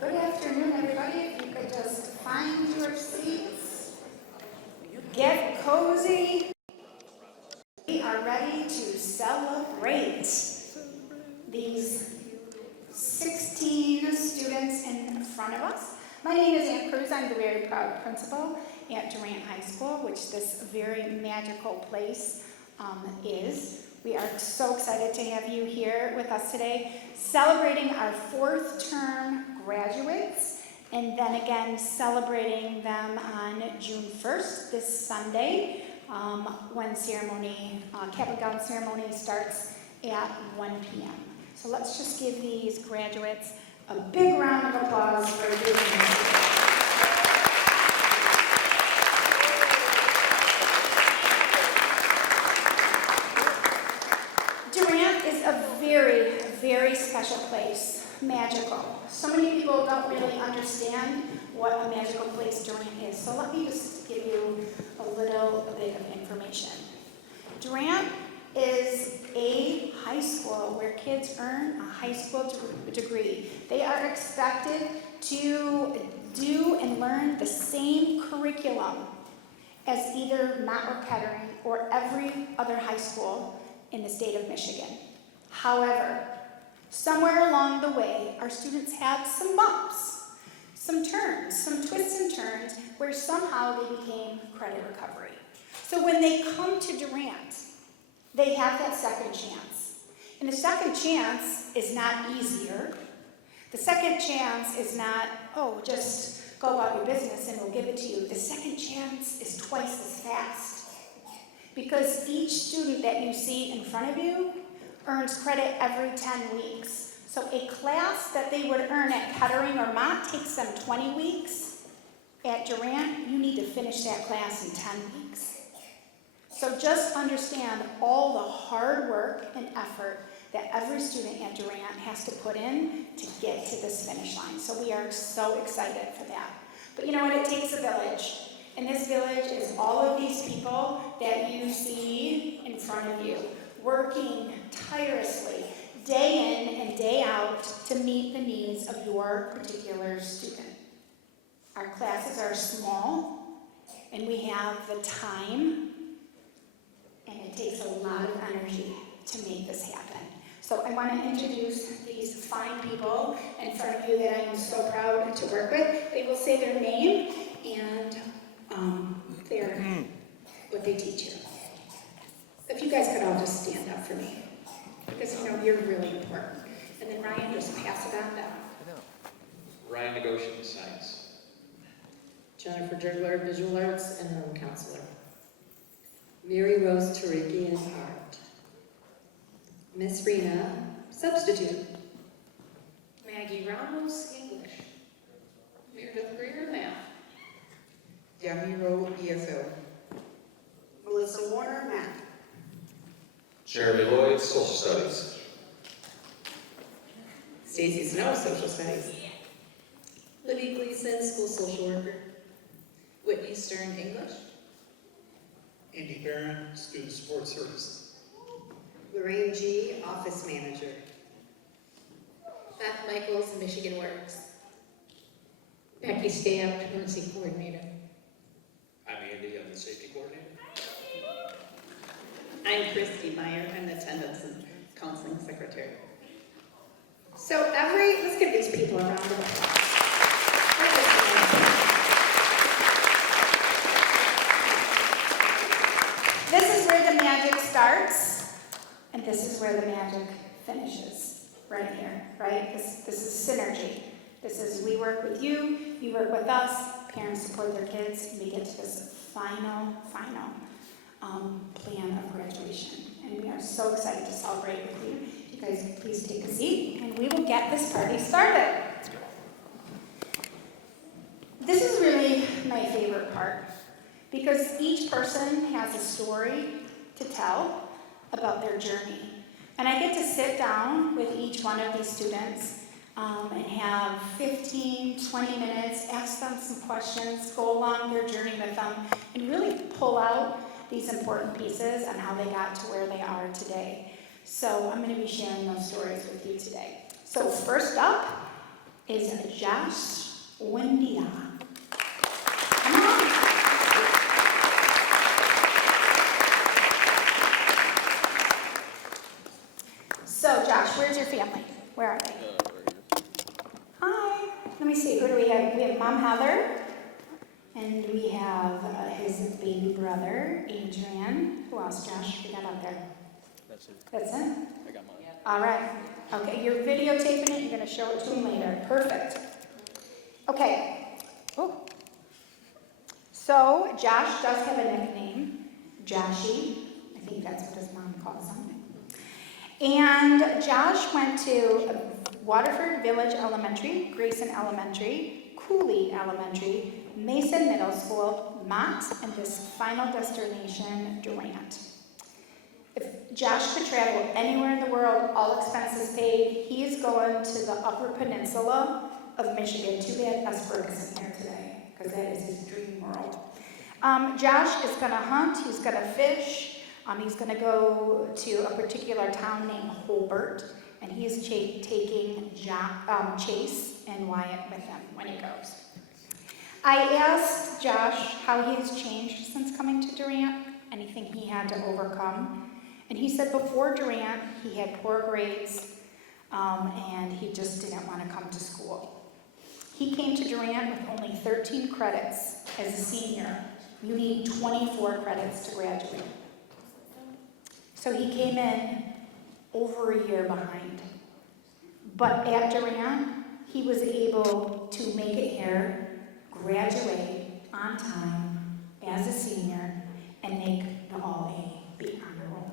Good afternoon, everybody. If you could just find your seats, get cozy. We are ready to celebrate these 16 students in front of us. My name is Ann Cruz. I'm the very proud principal at Durant High School, which this very magical place is. We are so excited to have you here with us today, celebrating our fourth term graduates, and then again celebrating them on June 1st, this Sunday, when cap and gown ceremony starts at 1 p.m. So let's just give these graduates a big round of applause for doing this. Durant is a very, very special place, magical. So many people don't really understand what a magical place Durant is. So let me just give you a little bit of information. Durant is a high school where kids earn a high school degree. They are expected to do and learn the same curriculum as either Mott or Kettering or every other high school in the state of Michigan. However, somewhere along the way, our students have some bumps, some turns, some twists and turns where somehow they became credit recovery. So when they come to Durant, they have that second chance. And the second chance is not easier. The second chance is not, oh, just go about your business and we'll give it to you. The second chance is twice as fast. Because each student that you see in front of you earns credit every 10 weeks. So a class that they would earn at Kettering or Mott takes them 20 weeks. At Durant, you need to finish that class in 10 weeks. So just understand all the hard work and effort that every student at Durant has to put in to get to this finish line. So we are so excited for that. But you know what? It takes a village. And this village is all of these people that you see in front of you, working tirelessly, day in and day out, to meet the needs of your particular student. Our classes are small, and we have the time, and it takes a lot of energy to make this happen. So I want to introduce these fine people in front of you that I am so proud to work with. They will say their name and what they teach you. If you guys could all just stand up for me, because you know you're really important. And then Ryan, just pass it on down. Ryan Negotiating Science. Jennifer Dirgler, Visual Arts and Home Counselor. Mary Rose Tarikian, Art. Miss Rena, Substitute. Maggie Ramos, English. Meredith Greer, Math. Yamiro, ESL. Melissa Warner, Math. Jeremy Lloyd, Social Studies. Stacy Snow, Social Studies. Libby Gleason, School Social Worker. Whitney Stern, English. Andy Barron, Student Support Services. Lorraine G, Office Manager. Beth Michaels, Michigan Works. Becky Stamp, Truancy Coordinator. I'm Andy, I'm the Safety Coordinator. I'm Christy Meyer, I'm the Attendance and Counseling Secretary. So let's give these people a round of applause. This is where the magic starts, and this is where the magic finishes, right here, right? This is synergy. This is we work with you, you work with us, parents support their kids, and we get to this final plan of graduation. And we are so excited to celebrate with you. You guys, please take a seat, and we will get this party started. This is really my favorite part, because each person has a story to tell about their journey. And I get to sit down with each one of these students and have 15, 20 minutes, ask them some questions, go along their journey with them, and really pull out these important pieces on how they got to where they are today. So I'm going to be sharing those stories with you today. So first up is Josh Wendia. Come on. So Josh, where's your family? Where are they? Hi. Let me see. Who do we have? We have Mom Heather, and we have his baby brother Adrian. Who else, Josh? We got out there. That's it. That's it. I got mine. All right. Okay, you're videotaping it. You're going to show it to him later. Perfect. Okay. Oh. So Josh does have a nickname, Joshy. I think that's what his mom calls him. And Josh went to Waterford Village Elementary, Grayson Elementary, Cooley Elementary, Mason Middle School, Mott, and his final destination, Durant. If Josh could travel anywhere in the world, all expenses paid, he is going to the Upper Peninsula of Michigan. Too bad Esberg isn't here today, because that is his dream world. Josh is going to hunt, he's going to fish, he's going to go to a particular town named Holbert, and he is taking Chase and Wyatt with him when he goes. I asked Josh how he has changed since coming to Durant, anything he had to overcome, and he said before Durant he had poor grades and he just didn't want to come to school. He came to Durant with only 13 credits as a senior. You need 24 credits to graduate. So he came in over a year behind. But at Durant, he was able to make it here, graduate on time as a senior, and make the All-A be on the roll.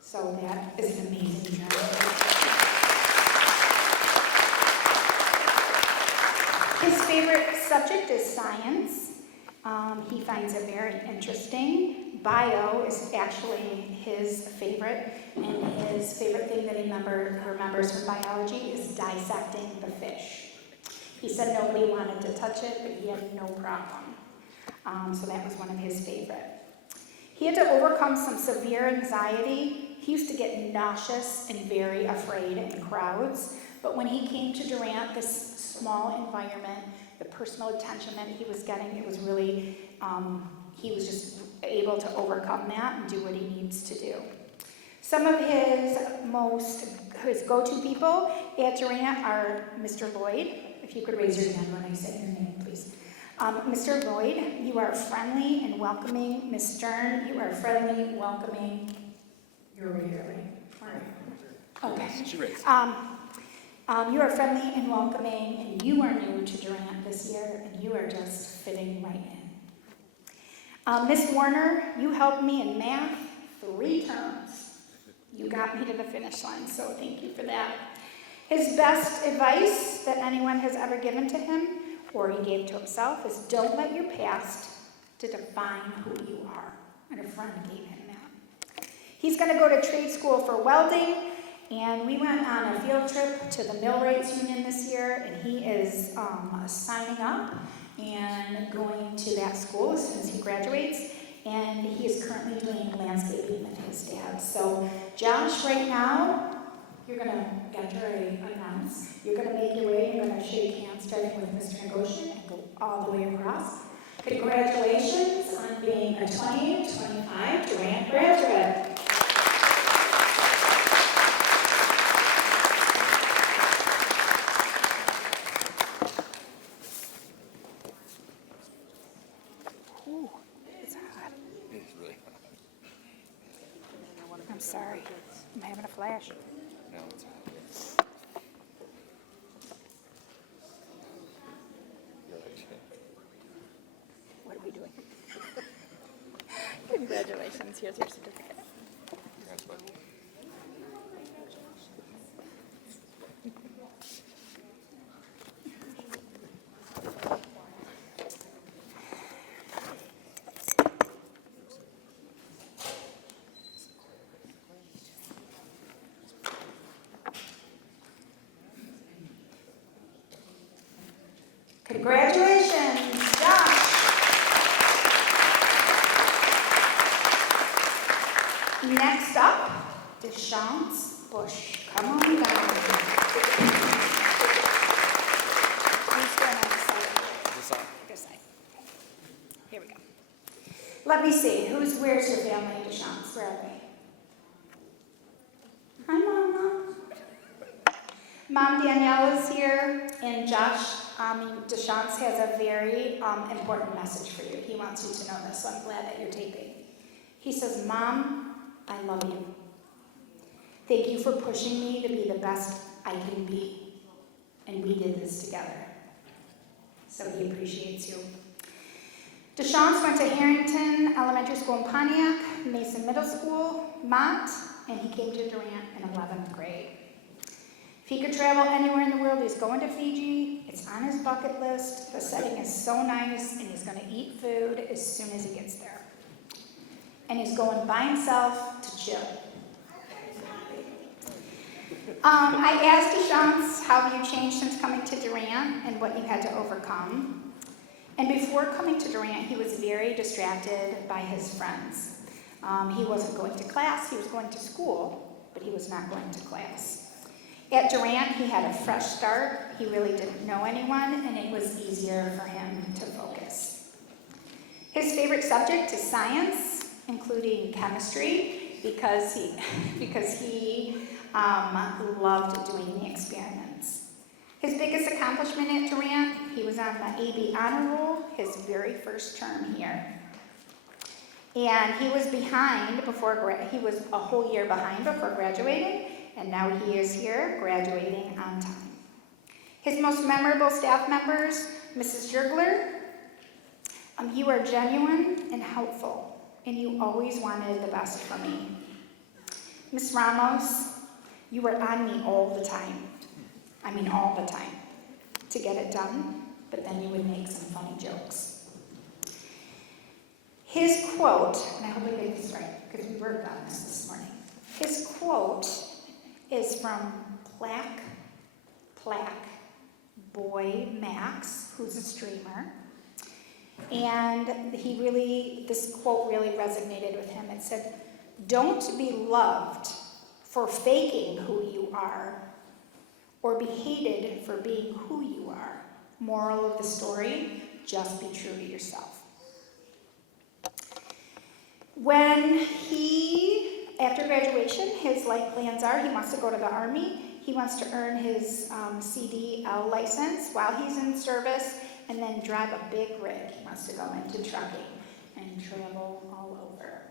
So that is an amazing journey. His favorite subject is science. He finds it very interesting. Bio is actually his favorite, and his favorite thing that he remembers from biology is dissecting the fish. He said nobody wanted to touch it, but he had no problem. So that was one of his favorite. He had to overcome some severe anxiety. He used to get nauseous and very afraid in crowds, but when he came to Durant, this small environment, the personal attention that he was getting, it was really, he was just able to overcome that and do what he needs to do. Some of his go-to people at Durant are Mr. Lloyd. If you could raise your hand when I say your name, please. Mr. Lloyd, you are friendly and welcoming. Ms. Stern, you are friendly, welcoming. You're over here, right? All right. Okay. She raised. You are friendly and welcoming, and you are new to Durant this year, and you are just fitting right in. Miss Warner, you helped me in math 3 terms. You got me to the finish line, so thank you for that. His best advice that anyone has ever given to him, or he gave to himself, is don't let your past to define who you are. And a friend gave him that. He's going to go to trade school for welding, and we went on a field trip to the Millwrights Union this year, and he is signing up and going to that school as soon as he graduates, and he is currently doing landscaping with his dad. So Josh, right now, you're going to, after I announce, you're going to make your way, you're going to shake hands starting with Mr. Negocian and go all the way across. Congratulations on being a 2025 Durant graduate. I'm sorry. I'm having a flash. No, it's hot. What are we doing? Congratulations. Here's your certificate. That's what. Congratulations, Josh. me see, where's your family, Deschamps? Where are they? Hi, Mama. Mom Danielle is here, and Josh Deschamps has a very important message for you. He wants you to know this, so I'm glad that you're taping. He says, Mom, I love you. Thank you for pushing me to be the best I can be. And we did this together. So he appreciates you. Deschamps went to Harrington Elementary School in Pontiac, Mason Middle School, Mott, and he came to Durant in 11th grade. If he could travel anywhere in the world, he's going to Fiji. It's on his bucket list. The setting is so nice, and he's going to eat food as soon as he gets there. And he's going by himself to chill. I asked Deschamps how you changed since coming to Durant and what you had to overcome. And before coming to Durant, he was very distracted by his friends. He wasn't going to class, he was going to school, but he was not going to class. At Durant, he had a fresh start. He really didn't know anyone, and it was easier for him to focus. His favorite subject is science, including chemistry, because he loved doing the experiments. His biggest accomplishment at Durant, he was on the AB honor roll his very first term here. And he was he was a whole year behind before graduating, and now he is here graduating on time. His most memorable staff members, Mrs. Jergler, you are genuine and helpful, and you always wanted the best for me. Ms. Ramos, you were on me all the time. I mean all the time, to get it done, but then you would make some funny jokes. His quote, and I hope I get this right, because we worked on this morning. His quote is from Plaque Boy Max, who's a streamer. And this quote really resonated with him. It said, "Don't be loved for faking who you are, or be hated for being who you are. Moral of the story, just be true to yourself." After graduation, his life plans are he wants to go to the Army, he wants to earn his CDL license while he's in service, and then drive a big rig. He wants to go into trucking and travel all over.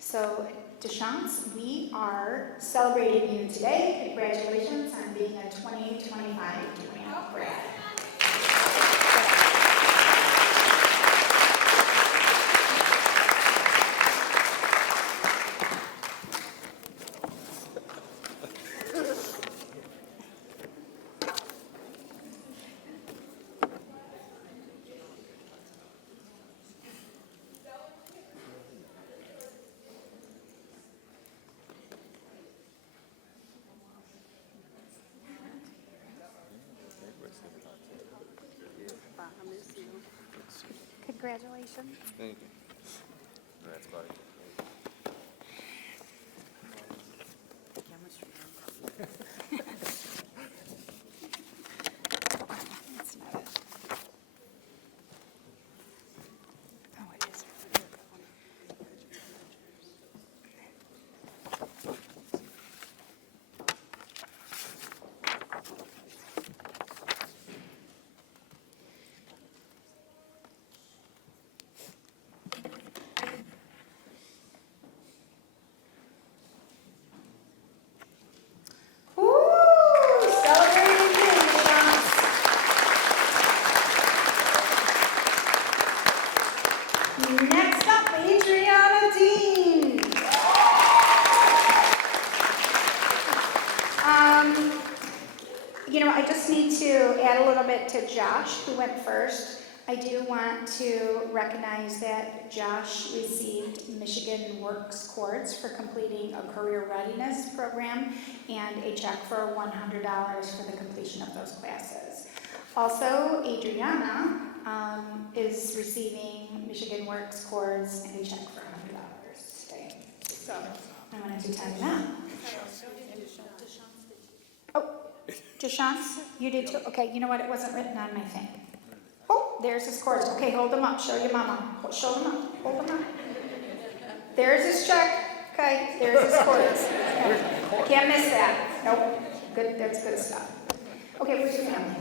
So, Deschamps, we are celebrating you today. Congratulations on being a 2025 Durant grad. Congratulations. Thank you. That's about it. That's not it. Oh, it is. Next up, Adriana Dean. I just need to add a little bit to Josh, who went first. I do want to recognize that Josh received Michigan Works Cords for completing a career readiness program and a check for $100 for the completion of those classes. Also, Adriana is receiving Michigan Works Cords and a check for $100 today. So I wanted to tell you that. Oh, Deschamps, you did too? Okay, you know what? It wasn't written on my thing. Oh, there's his cords. Okay, hold them up. Show your mama. Show them up. Hold them up. There's his check. Okay, there's his quarters. Yeah. Can't miss that. Nope. Good, that's good stuff. Okay, where's your family?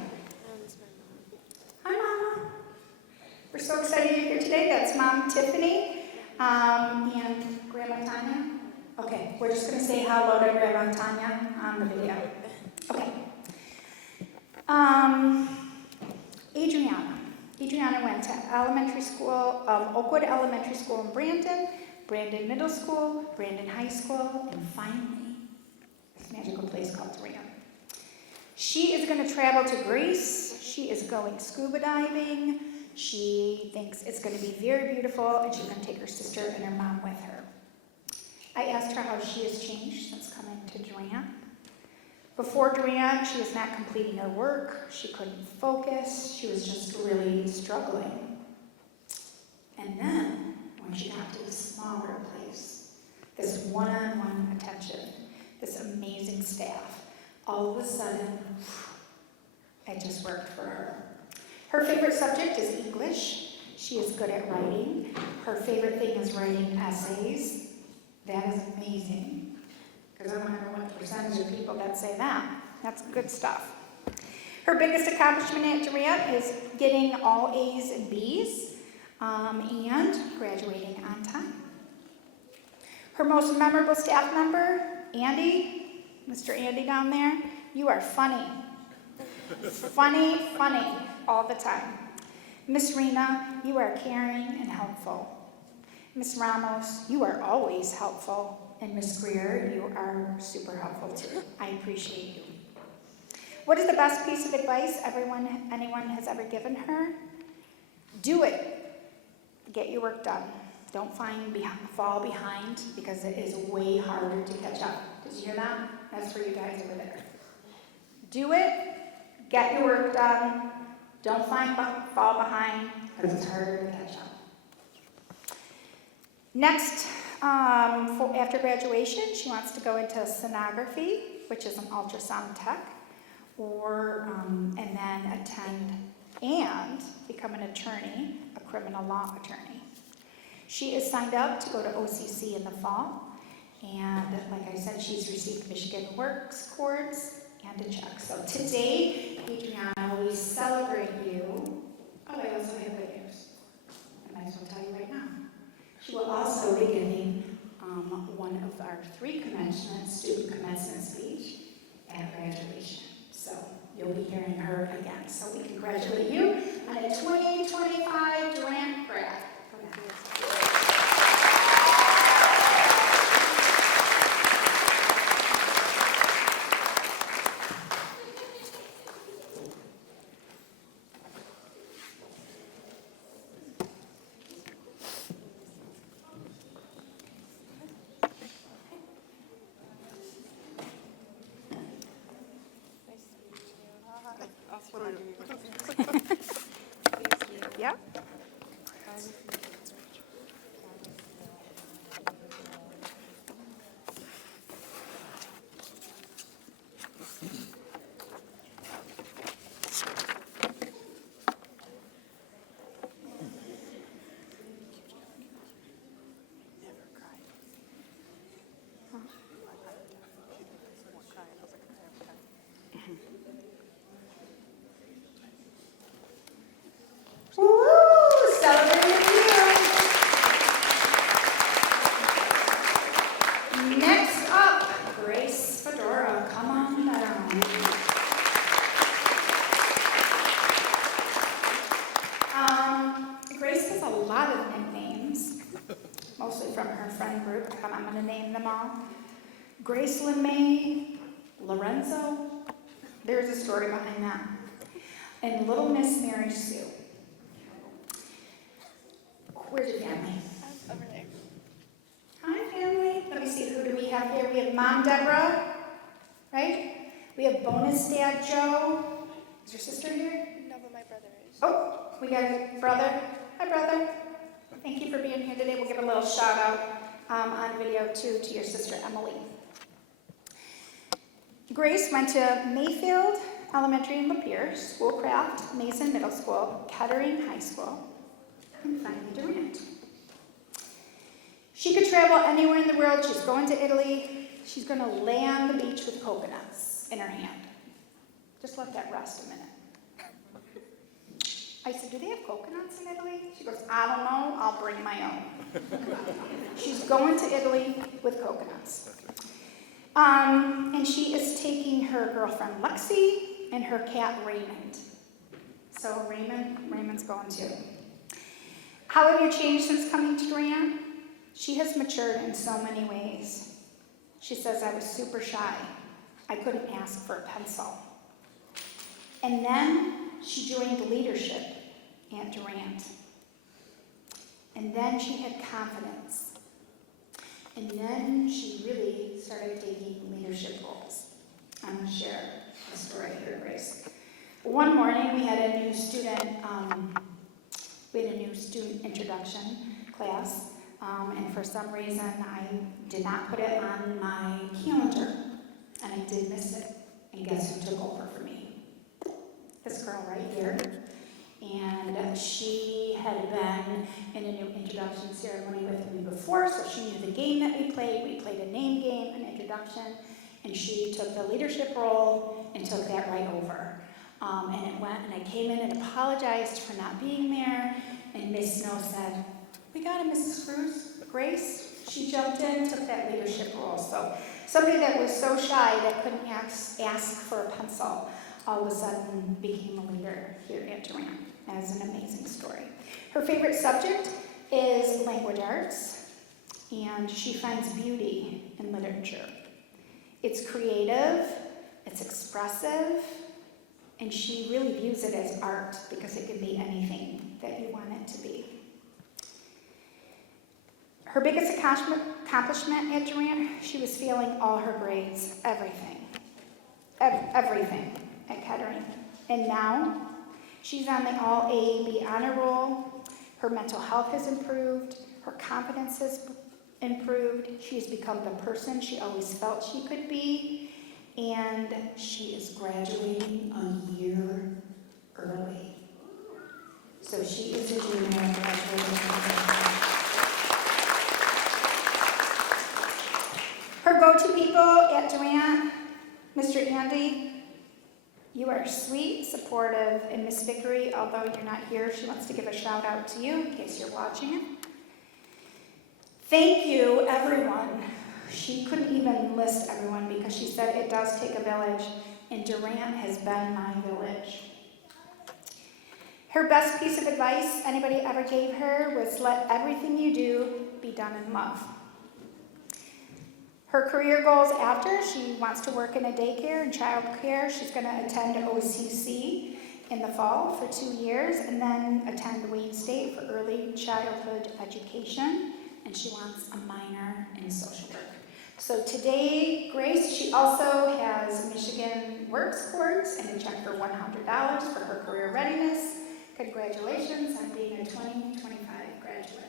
Hi, Mama. We're so excited you're here today. That's Mom Tiffany and Grandma Tanya. Okay, we're just going to say hello to Grandma Tanya on the video. Okay. Adriana went to elementary school, Oakwood Elementary School in Brandon, Brandon Middle School, Brandon High School, and finally, this magical place called Durant. She is going to travel to Greece. She is going scuba diving. She thinks it's going to be very beautiful, and she's going to take her sister and her mom with her. I asked her how she has changed since coming to Durant. Before Durant, she was not completing her work. She couldn't focus. She was just really struggling. And then, when she got to this smaller place, this one-on-one attention, this amazing staff, all of a sudden, it just worked for her. Her favorite subject is English. She is good at writing. Her favorite thing is writing essays. That is amazing. Because I want to know what percentage of people that say that. That's good stuff. Her biggest accomplishment at Durant is getting all A's and B's and graduating on time. Her most memorable staff member, Andy, Mr. Andy down there, you are funny. Funny, all the time. Miss Rena, you are caring and helpful. Miss Ramos, you are always helpful. And Miss Greer, you are super helpful too. I appreciate you. What is the best piece of advice anyone has ever given her? Do it. Get your work done. Don't fall behind because it is way harder to catch up. Did you hear that? That's for you guys over there. Do it. Get your work done. Don't fall behind because it's harder to catch up. Next, after graduation, she wants to go into sonography, which is an ultrasound tech, and then attend and become an attorney, a criminal law attorney. She is signed up to go to OCC in the fall, and like I said, she's received Michigan Works Cords and a check. So today, Adriana, we celebrate you. Oh, I also have good news. I might as well tell you right now. She will also be giving one of our 3 student commencement speech at graduation. So you'll be hearing her again. So we congratulate you on a 2025 Durant grad. Yeah. Woo! Celebrating with you. Next up, Grace Fedora. Come on down. Grace has a lot of nicknames, mostly from her friend group. I'm going to name them all. Grace LeMay, Lorenzo. There's a story behind that. And Little Miss Mary Sue. Where's your family? Over there. Hi, family. Let me see, who do we have here? We have Mom Deborah, right? We have bonus dad Joe. Is your sister here? No, but my brother is. Oh, we got a brother. Hi, brother. Thank you for being here today. We'll give a little shout out on video too to your sister Emily. Grace went to Mayfield Elementary in Lapeer, Schoolcraft, Mason Middle School, Kettering High School, and finally Durant. She could travel anywhere in the world. She's going to Italy. She's going to lay on the beach with coconuts in her hand. Just let that rest a minute. I said, do they have coconuts in Italy? She goes, I don't know. I'll bring my own. She's going to Italy with coconuts. And she is taking her girlfriend Lexi and her cat Raymond. So Raymond's going too. How have you changed since coming to Durant? She has matured in so many ways. She says, I was super shy. I couldn't ask for a pencil. And then she joined leadership at Durant. And then she had confidence. And then she really started taking leadership roles. I'm going to share a story here, Grace. One morning we had a new student introduction class, and for some reason I did not put it on my calendar, and I did miss it. And guess who took over for me? This girl right here. And she had been in a new introduction ceremony with me before, so she knew the game that we played. We played a name game, an introduction, and she took the leadership role and took that right over. And it went, and I came in and apologized for not being there, and Miss Snow said, we got it, Mrs. Cruz, Grace. She jumped in, took that leadership role. So somebody that was so shy that couldn't ask for a pencil, all of a sudden became a leader here at Durant. That is an amazing story. Her favorite subject is language arts, and she finds beauty in literature. It's creative, it's expressive, and she really views it as art because it can be anything that you want it to be. Her biggest accomplishment at Durant, she was failing all her grades, everything at Kettering. And now, she's on the all A, B honor roll. Her mental health has improved. Her confidence has improved. She has become the person she always felt she could be. And she is graduating a year early. So she is a junior graduating. Her go-to people at Durant, Mr. Andy, you are sweet, supportive, and Miss Vickery, although you're not here, she wants to give a shout out to you in case you're watching it. Thank you, everyone. She couldn't even list everyone because she said it does take a village, and Durant has been my village. Her best piece of advice anybody ever gave her was let everything you do be done in love. Her career goals after, she wants to work in a daycare and child care. She's going to attend OCC in the fall for 2 years and then attend Wayne State for early childhood education. And she wants a minor in social work. So today, Grace, she also has Michigan Works Course and a check for $100 for her career readiness. Congratulations on being a 2025 graduate.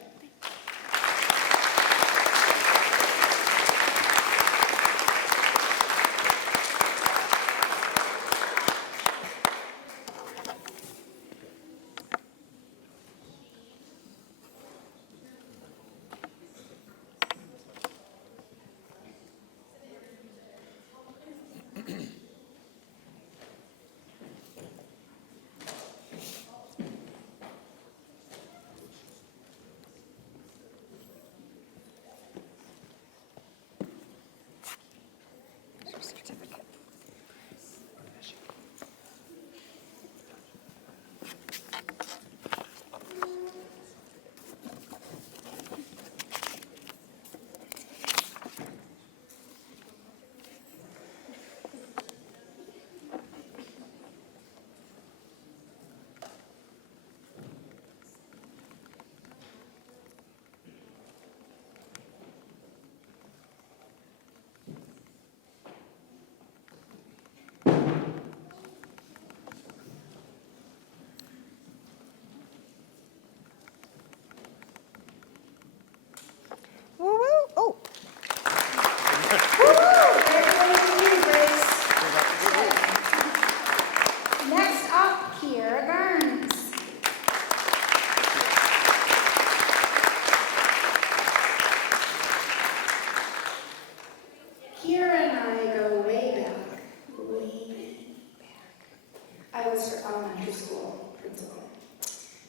principal.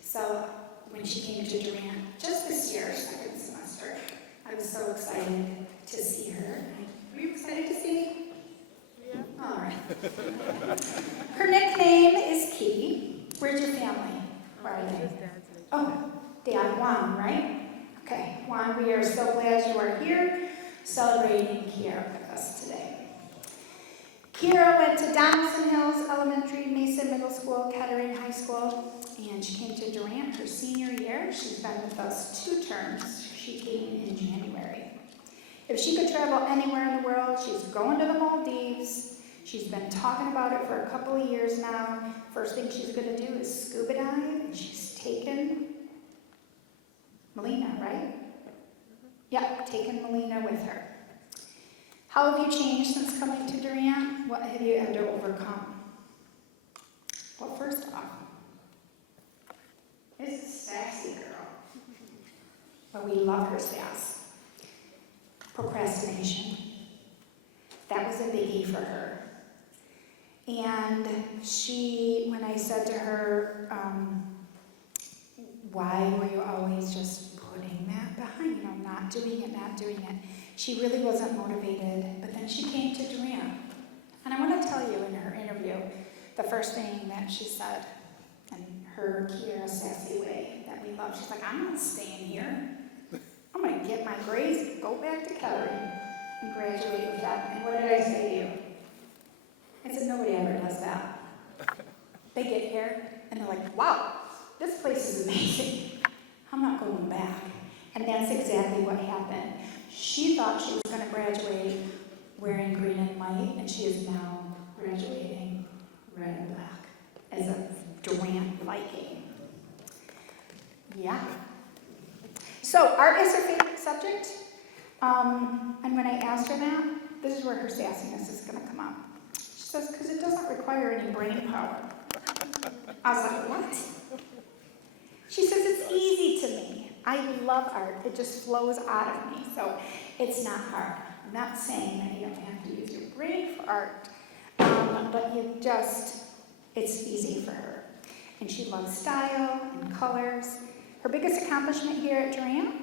So when she came to Durant, just this year, second semester, I was so excited to see her. Were you excited to see me? Yeah. All right. Her nickname is Kitty. Where's your family? Where are they? Oh, Dad, Juan, right? Okay, Juan, we are so glad you are here celebrating Kiara with us today. Kiara went to Donaldson Hills Elementary, Mason Middle School, Kettering High School, and she came to Durant her senior year. She's been with us 2 terms. She came in January. If she could travel anywhere in the world, she's going to the Maldives. She's been talking about it for a couple of years now. First thing she's going to do is scuba dive, and she's taken Melina, right? Yep, taken Melina with her. How have you changed since coming to Durant? What have you had to overcome? Well, first off, this is a sassy girl. But we love her sass. Procrastination. That was a biggie for her. And when I said to her, why were you always just putting that behind, not doing it, she really wasn't motivated, but then she came to Durant. And I want to tell you in her interview, the first thing that she said, in her Kiara sassy way that we love, she's like, I'm not staying here. I'm going to get my grades, go back to Kettering, and graduate with that. And what did I say to you? I said, nobody ever does that. They get here, and they're like, wow, this place is amazing. I'm not going back. And that's exactly what happened. She thought she was going to graduate wearing green and white, and she is now graduating red and black as a Durant Viking. Yeah. So art is her favorite subject. And when I asked her that, this is where her sassiness is going to come up. She says, because it doesn't require any brain power. I was like, what? She says, it's easy to me. I love art. It just flows out of me. So it's not hard. I'm not saying that you don't have to use your brain for art. But it's easy for her. And she loves style and colors. Her biggest accomplishment here at Durant,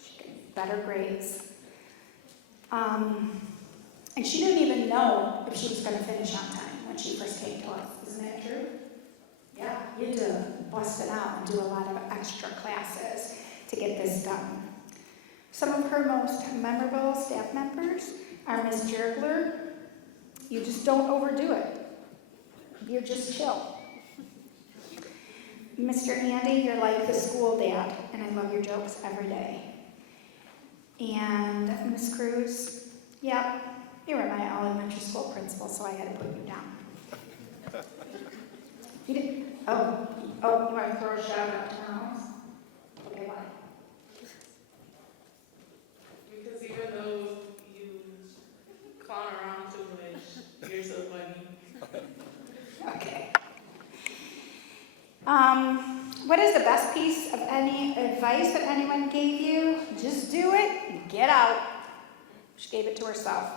she got better grades. And she didn't even know if she was going to finish on time when she first came to us. Isn't that true? Yeah, you had to bust it out and do a lot of extra classes to get this done. Some of her most memorable staff members are Ms. Jergler. You just don't overdo it. You're just chill. Mr. Andy, you're like the school dad, and I love your jokes every day. And Ms. Cruz, yeah, you were my elementary school principal, so I had to put you down. You didn't? Oh, you want to throw a shout out to Thomas? Okay, why? Because even though you clown around too much, you're so funny. Okay. What is the best piece of any advice that anyone gave you? Just do it and get out. She gave it to herself.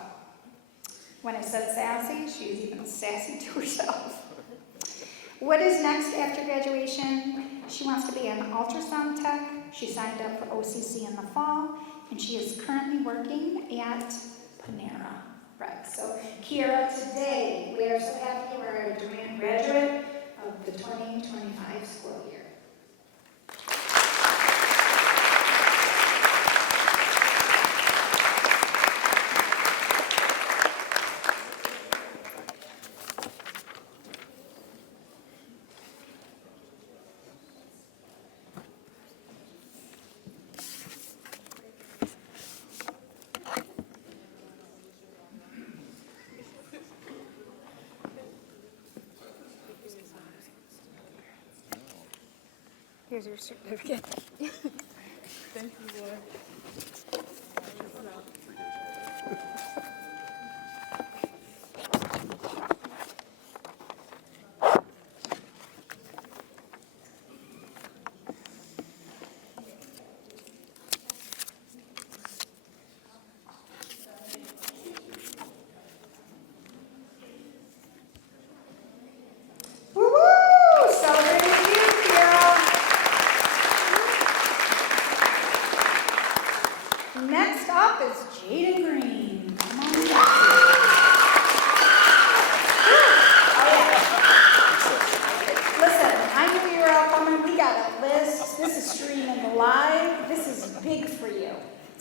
When I said sassy, she was even sassy to herself. What is next after graduation? She wants to be an ultrasound tech. She signed up for OCC in the fall, and she is currently working at Panera Bread. So, Kiara, today we are so happy we're a Durant graduate of the 2025 school year. Here's your certificate. Thank you, boy. Woo-woo! Celebrate with you.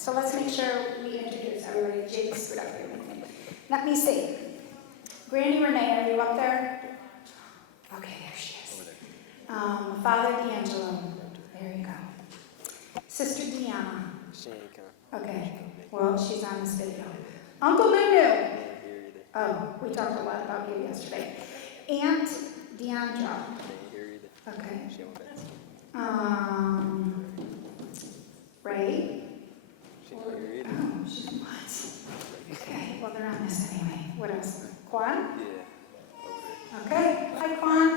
So let's make sure we introduce everybody. Jake, scoot up here with me. Let me see. Granny Renee, are you up there? Okay, there she is. Father D'Angelo. There you go. Sister Deanna. She ain't come. Okay, well, she's on this video. Uncle Nunu. Here either. Oh, we talked a lot about you yesterday. Aunt Deandra. She ain't here either. Okay. She went back. Ray. She not here either. Oh, what? Okay, well, they're on this anyway. What else? Quan? Yeah. Over Okay. Hi, Quan.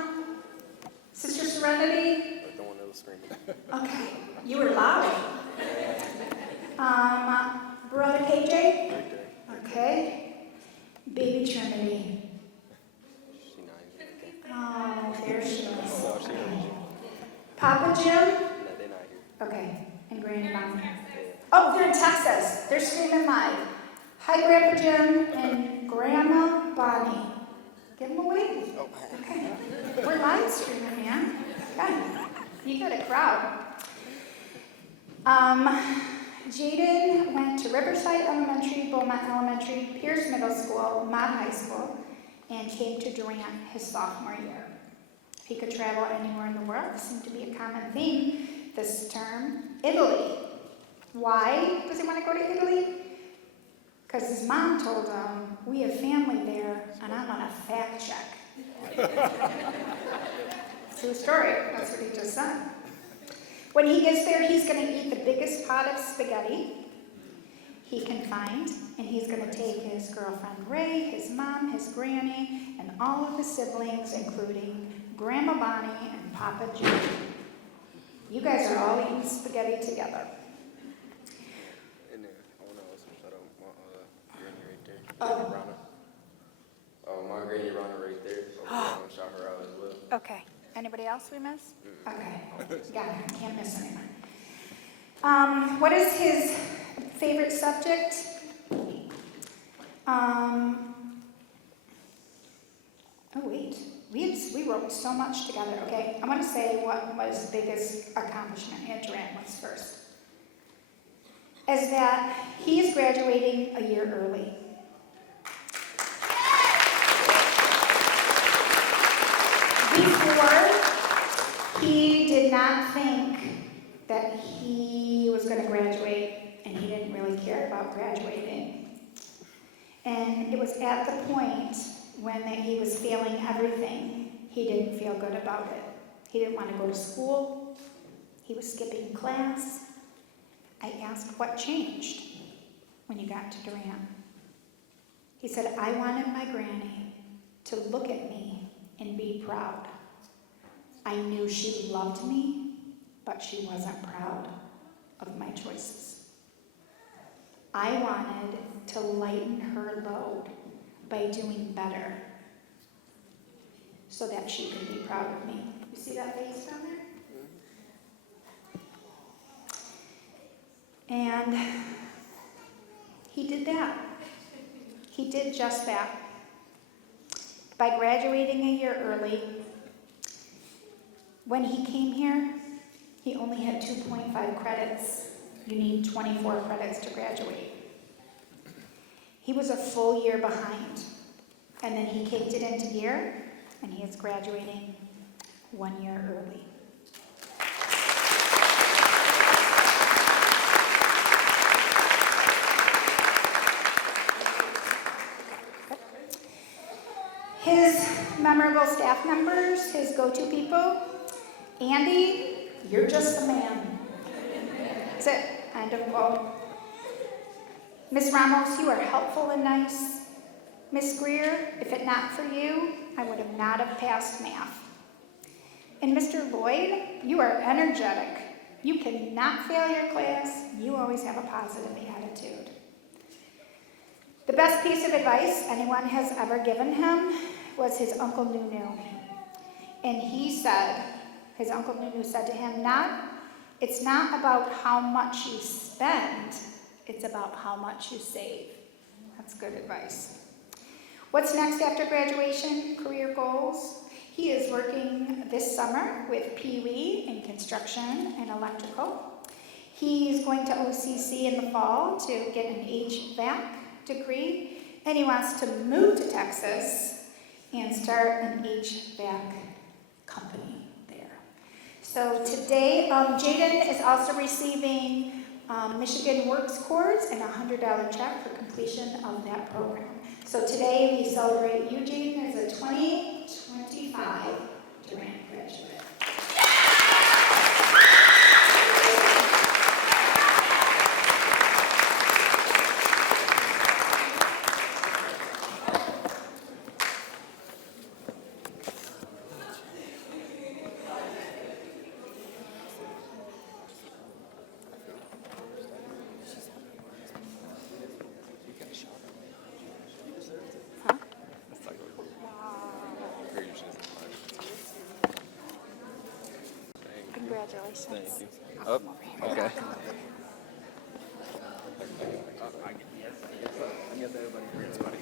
Sister Serenity. there. Like the one that was screaming. Okay. You were loud. Brother KJ. Right there. Okay. Baby Trinity. She not even here. Oh, there she is. Oh, she heard you. Papa Jim. No, they not here. Okay. And Granny Mom. Yeah. Oh, they're in Texas. They're screaming live. Hi, Grandpa Jim and Grandma Bonnie. Give them a wave. Oh. Okay. We're live streaming, man. Okay. You got a crowd. Jaden went to Riverside Elementary, Beaumont Elementary, Pierce Middle School, Mott High School, and came to Durant his sophomore year. If he could travel anywhere in the world, seemed to be a common theme this term. Italy. Why does he want to go to Italy? Because his mom told him, we have family there, and I want a fact check. True story. That's what he just said. When he gets there, he's going to eat the biggest pot of spaghetti he can find, and he's going to take his girlfriend Ray, his mom, his granny, and all of his siblings, including Grandma Bonnie and Papa Jim. You guys are all eating spaghetti together. And then, I want to also shout out my granny right there. Oh. Granny Rana. Oh, my granny Rana right there. So I want to shout her out as well. Okay. Anybody else we missed? Okay. Got it. Can't miss anyone. What is his favorite subject? Oh, wait. We wrote so much together. Okay. I want to say what was his biggest accomplishment. Aunt Durant was first. Is that he is graduating a year early. Before, he did not think that he was going to graduate, and he didn't really care about graduating. And it was at the point when he was failing everything, he didn't feel good about it. He didn't want to go to school. He was skipping class. I asked what changed when you got to Durant. He said, I wanted my granny to look at me and be proud. I knew she loved me, but she wasn't proud of my choices. I wanted to lighten her load by doing better so that she could be proud of me. You see that face down there? And he did that. He did just that. By graduating a year early, when he came here, he only had 2.5 credits. You need 24 credits to graduate. He was a full year behind, and then he kicked it into gear, and he is graduating 1 year early. His memorable staff members, his go-to people, Andy, you're just the man. That's it, end of quote. Miss Ramos, you are helpful and nice. Miss Greer, if it not for you, I would have not have passed math. And Mr. Lloyd, you are energetic. You cannot fail your class. You always have a positive attitude. The best piece of advice anyone has ever given him was his Uncle Nunu. And he said, his Uncle Nunu said to him, it's not about how much you spend, it's about how much you save. That's good advice. What's next after graduation? Career goals. He is working this summer with Pee Wee in construction and electrical. He's going to OCC in the fall to get an HVAC degree, and he wants to move to Texas and start an HVAC company there. So today, Jaden is also receiving Michigan Works Corps and a $100 check for completion of that program. So today we celebrate you, Jaden, as a 2025 Durant graduate. Congratulations. Thank you. Oh, okay. I guess everybody agrees, buddy.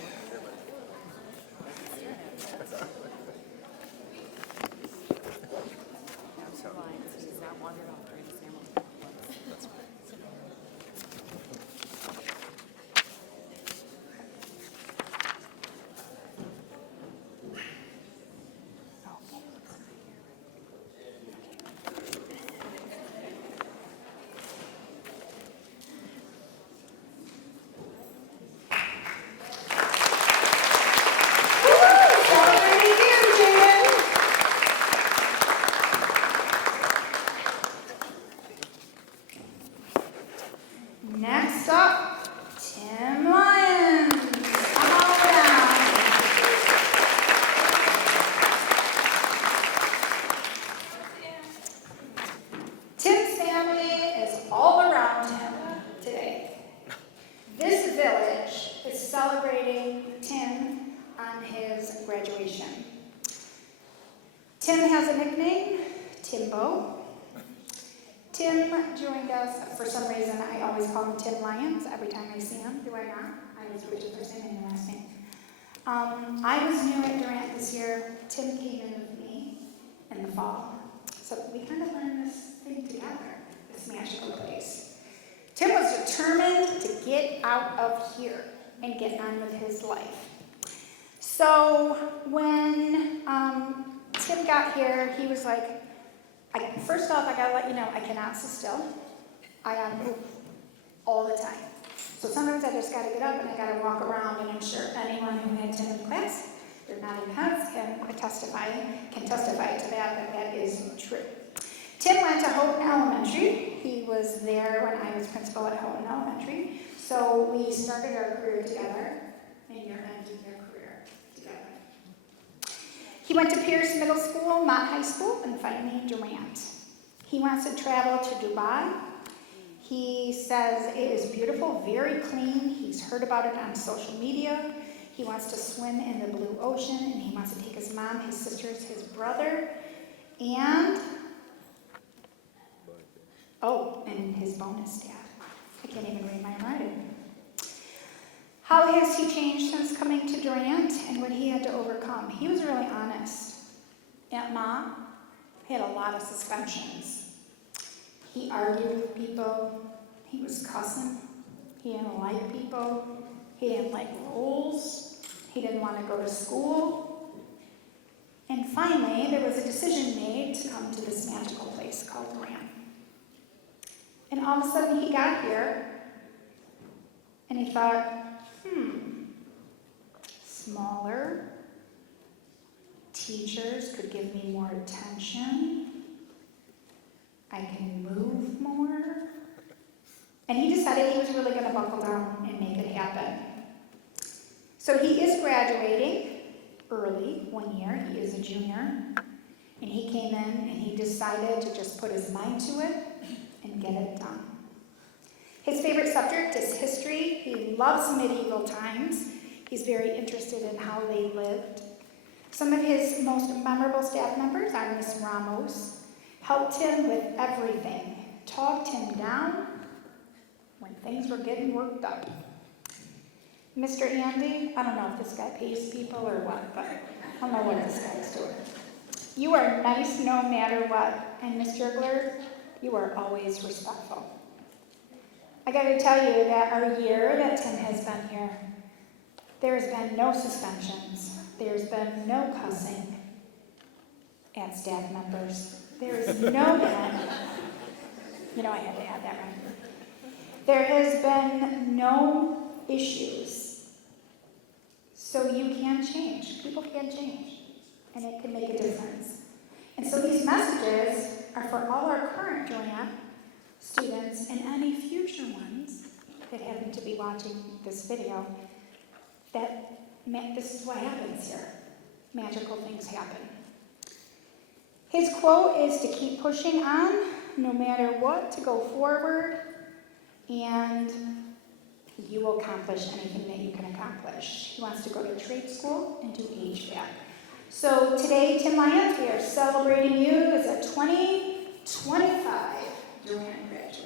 Next up, Tim Lyons. Come on down. Tim's family is all around him today. This village is celebrating Tim on his graduation. Tim has a nickname, Timbo. Tim joined us, for some reason, I always call him Tim Lyons every time I see him. Do I not? I always switch the first name and the last name. I was new at Durant this year. Tim came in with me in the fall. So we kind of learned this thing together, this magical place. Tim was determined to get out of here and get on with his life. So when Tim got here, he was like, first off, I gotta let you know, I cannot sit still. I gotta move all the time. So sometimes I just gotta get up and I gotta walk around, and I'm sure anyone who had attended class, they're nodding heads, can testify to that is true. Tim went to Houghton Elementary. He was there when I was principal at Houghton Elementary. So we started our career together, and you're ending your career together. He went to Pierce Middle School, Mott High School, and finally Durant. He wants to travel to Dubai. He says it is beautiful, very clean. He's heard about it on social media. He wants to swim in the blue ocean, and he wants to take his mom, his sisters, his brother, and his bonus dad. I can't even read my writing. How has he changed since coming to Durant and what he had to overcome? He was really honest. At Mom, he had a lot of suspensions. He argued with people. He was cussing. He didn't like people. He didn't like rules. He didn't want to go to school. And finally, there was a decision made to come to this magical place called Durant. And all of a sudden, he got here, and he thought, smaller, teachers could give me more attention, I can move more. And he decided he was really going to buckle down and make it happen. So he is graduating early, 1 year. He is a junior. And he came in and he decided to just put his mind to it and get it done. His favorite subject is history. He loves medieval times. He's very interested in how they lived. Some of his most memorable staff members are Miss Ramos, helped him with everything, talked him down when things were getting worked up. Mr. Andy, I don't know if this guy pays people or what, but I don't know what this guy's doing. You are nice no matter what, and Ms. Jurgler, you are always respectful. I gotta tell you that our year that Tim has been here, there's been no suspensions. There's been no cussing at staff members. There's no been, you know I had to add that, right? There has been no issues. So you can change. People can change. And it can make a difference. And so these messages are for all our current Durant students and any future ones that happen to be watching this video, that this is what happens here. Magical things happen. His quote is to keep pushing on, no matter what, to go forward, and you will accomplish anything that you can accomplish. He wants to go to trade school and do HVAC. So today, Tim Lyons, we are celebrating you as a 2025 Durant graduate.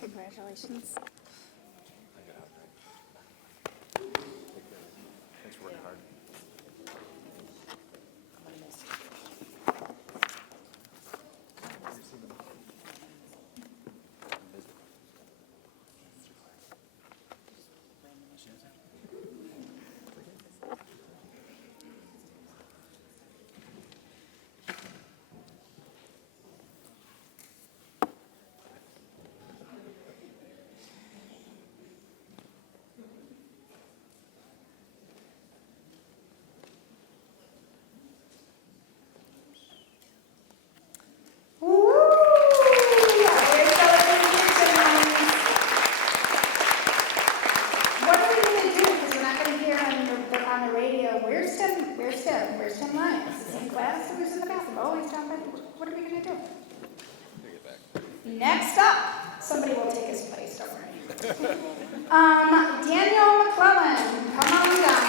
Congratulations. Thanks for working hard. Where's Tim Lyons? Is he in class or is he in the bathroom? Oh, he's down there. What are we going to do? Take it back. Next up, somebody will take his place, don't worry. Daniel McClellan, come on down.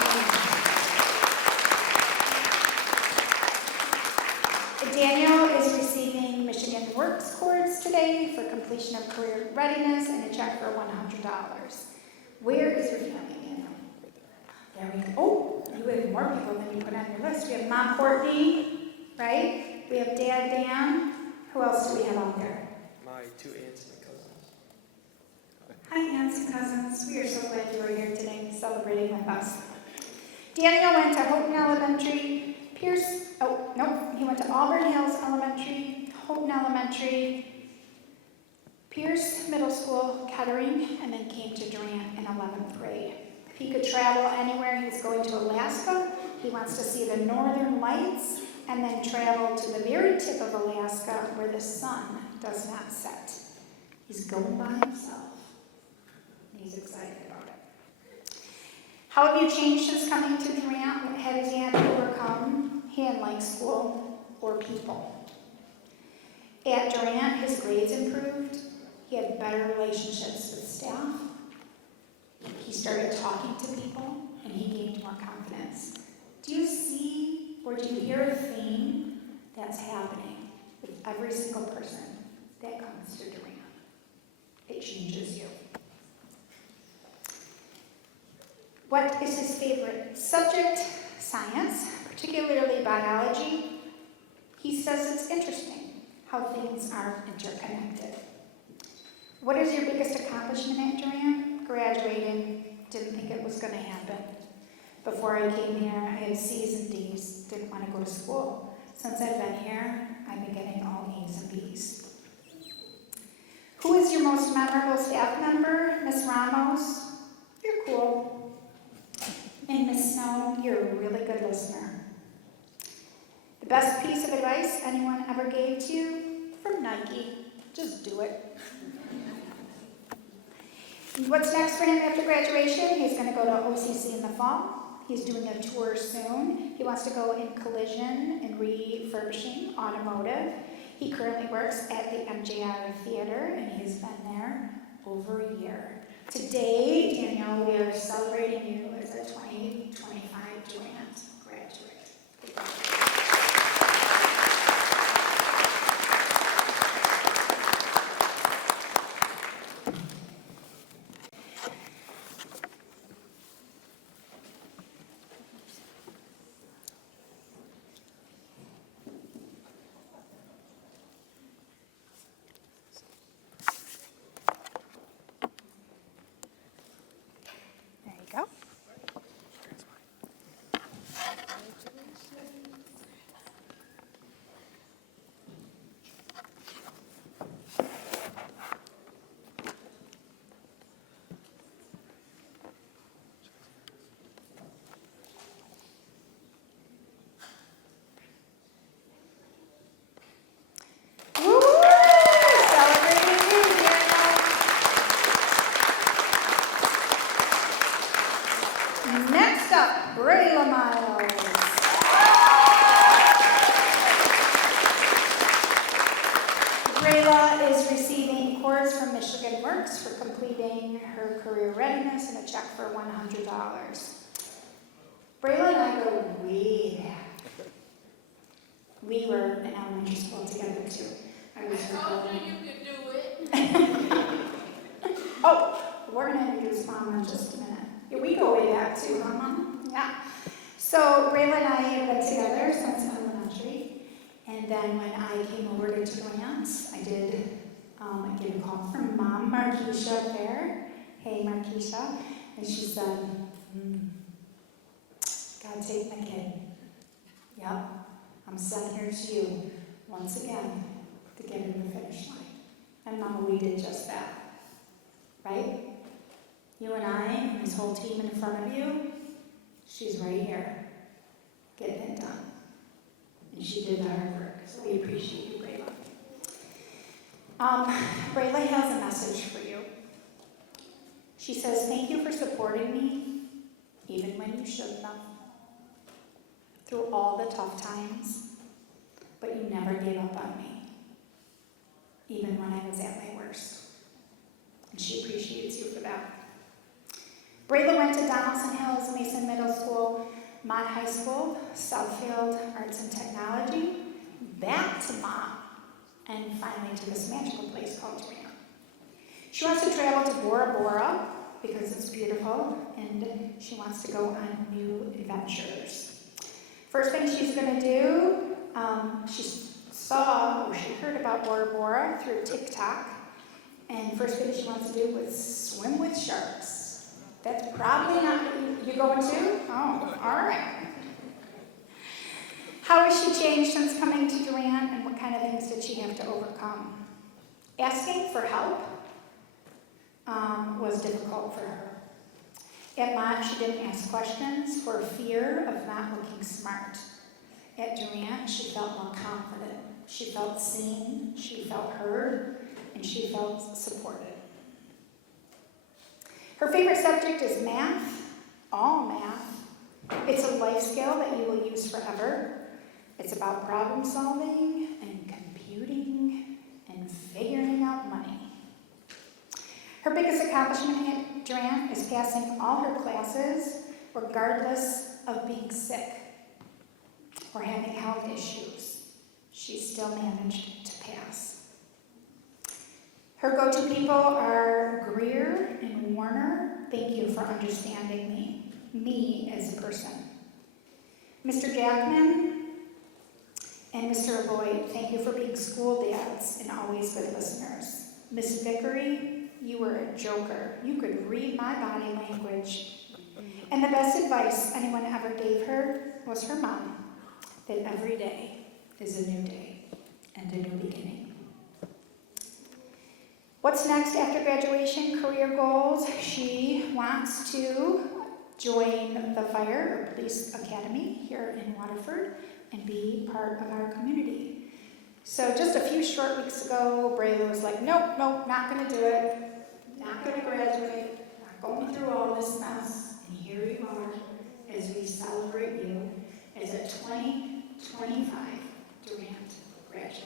Daniel is receiving Michigan Works Cords today for completion of career readiness and a check for $100. Where is your family, Daniel? There we go. Oh, you have more people than you put on your list. We have Mom Courtney, right? We have Dad Dan. Who else do we have out there? My 2 aunts and cousins. Hi, aunts and cousins. We are so glad you were here today celebrating with us. Daniel went to Houghton Elementary, he went to Auburn Hills Elementary, Houghton Elementary, Pierce Middle School, Kettering, and then came to Durant in 11th grade. If he could travel anywhere, he was going to Alaska. He wants to see the northern lights and then travel to the very tip of Alaska where the sun does not set. He's going by himself. He's excited about it. How have you changed since coming to Durant? What has he had to overcome? He didn't like school or people. At Durant, his grades improved. He had better relationships with staff. He started talking to people, and he gained more confidence. Do you see or do you hear a theme that's happening with every single person that comes to Durant? It changes you. What is his favorite subject? Science, particularly biology. He says it's interesting how things are interconnected. What is your biggest accomplishment at Durant? Graduating. Didn't think it was going to happen. Before I came here, I had C's and D's. Didn't want to go to school. Since I've been here, I've been getting all A's and B's. Who is your most memorable staff member? Miss Ramos? You're cool. And Miss Snow, you're a really good listener. The best piece of advice anyone ever gave to you? From Nike. Just do it. What's next for him after graduation? He's going to go to OCC in the fall. He's doing a tour soon. He wants to go in collision and refurbishing, automotive. He currently works at the MJR Theater, and he's been there over a year. Today, Danielle, we are celebrating you as a 2025 Durant graduate. There you go. Woo! Celebrating you, Danielle. Next up, Brayla Miles. Brayla is receiving awards from Michigan Works for completing her career readiness and a check for $100. Brayla and I go way back. We were in elementary school together too. I was her told you brother. you could do it. Oh, we're gonna introduce Mom in just a minute. Yeah, we go way back too, huh, Mom? Yeah. So Brayla and I have been together since elementary, and then when I came over to Durant, I did get a call from Mom, Marquisha up there. Hey, Marquisha. And she said, God take my kid. Yep, I'm sending her to you once again to get her to the finish line. And Mama, we did just that. Right? You and I, and this whole team in front of you, she's right here, getting it done. And she did the hard work, so we appreciate you, Brayla. Brayla has a message for you. She says, thank you for supporting me, even when you shouldn't have, through all the tough times, but you never gave up on me, even when I was at my worst. And she appreciates you for that. Brayla went to Donaldson Hills, Mason Middle School, Mott High School, Southfield Arts and Technology, back to Mott, and finally to this magical place called Durant. She wants to travel to Bora Bora because it's beautiful, and she wants to go on new adventures. First thing she's going to do, she saw or she heard about Bora Bora through TikTok, and first thing she wants to do was swim with sharks. That's probably not what you going to? Oh, all right. How has she changed since coming to Durant, and what kind of things did she have to overcome? Asking for help was difficult for her. At Mott, she didn't ask questions for fear of not looking smart. At Durant, she felt more confident. She felt seen, she felt heard, and she felt supported. Her favorite subject is math, all math. It's a life skill that you will use forever. It's about problem solving and computing and figuring out money. Her biggest accomplishment at Durant is passing all her classes regardless of being sick or having health issues. She still managed to pass. Her go-to people are Greer and Warner. Thank you for understanding me as a person. Mr. Jackman and Mr. Lloyd, thank you for being school dads and always good listeners. Miss Vickery, you were a joker. You could read my body language. And the best advice anyone ever gave her was her mom, that every day is a new day and a new beginning. What's next after graduation? Career goals. She wants to join the Fire or Police Academy here in Waterford and be part of our community. So just a few short weeks ago, Brayla was like, nope, not going to do it. Not going to graduate. Not going through all this mess. And here you are as we celebrate you as a 2025 Durant graduate.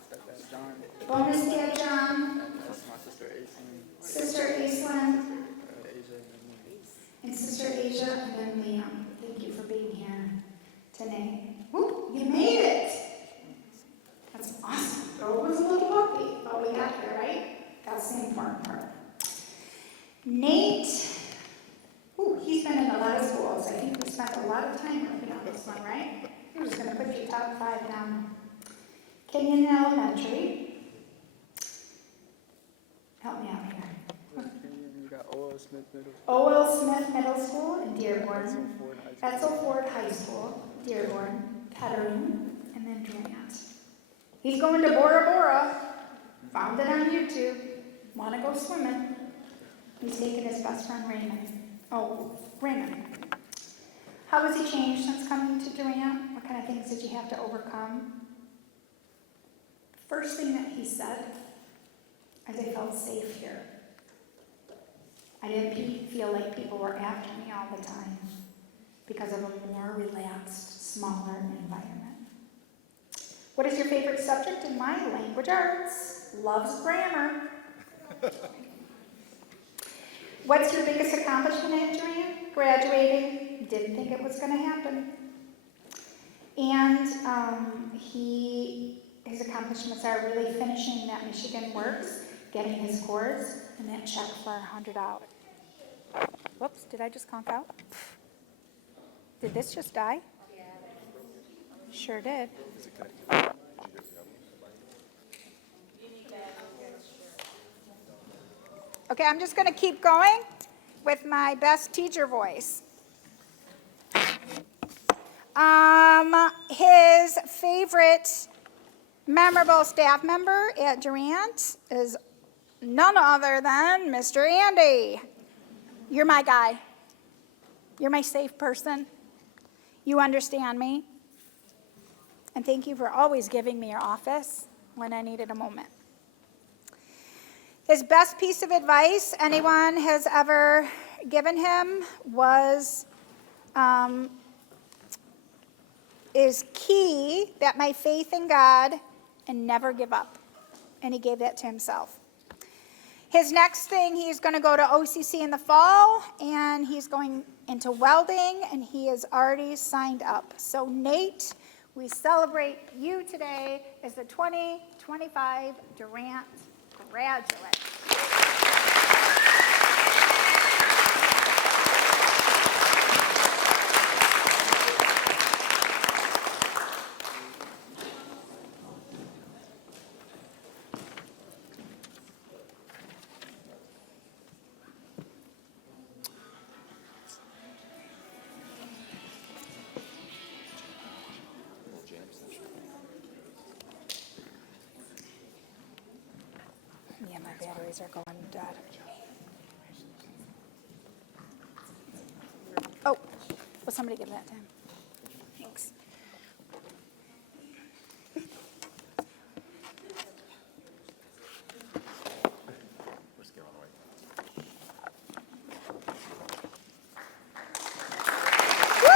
stepdad, John. Bonus dad John, That's my sister, Aislinn, sister Aislinn, Asia, and me. and sister Asia, and then Liam. Thank you for being here today. Woo, you made it! That's awesome. Girl was a little bumpy, but we got there, right? That's the important part. Nate, ooh, he's been in a lot of schools. I think we spent a lot of time working on this one, right? I'm just going to put your top 5 down. Kenyon Elementary. Help me out here. You got O.L. Smith Middle, O.L. Smith Middle School in Dearborn. Ford High School. Etzel Ford High School, Dearborn, Kettering, and then Durant. He's going to Bora Bora. Found it on YouTube. Want to go swimming. He's taking his best friend Raymond. Oh, Raymond. How has he changed since coming to Durant? What kind of things did you have to overcome? First thing that he said is I felt safe here. I didn't feel like people were after me all the time because of a more relaxed, smaller environment. What is your favorite subject in my language arts? Loves grammar. What's your biggest accomplishment at Durant? Graduating. Didn't think it was going to happen. And his accomplishments are really finishing that Michigan Works, getting his course, and that check for $100. Whoops, did I just conk out? Did this just die? Sure did. Okay, I'm just going to keep going with my best teacher voice. His favorite memorable staff member at Durant is none other than Mr. Andy. You're my guy. You're my safe person. You understand me. And thank you for always giving me your office when I needed a moment. His best piece of advice anyone has ever given him was, is key that my faith in God and never give up. And he gave that to himself. His next thing, he's going to go to OCC in the fall, and he's going into welding, and he is already signed up. So Nate, we celebrate you today as the 2025 Durant graduate. Yeah, my batteries are going dead. Oh, will somebody give that to him? Thanks. Woo!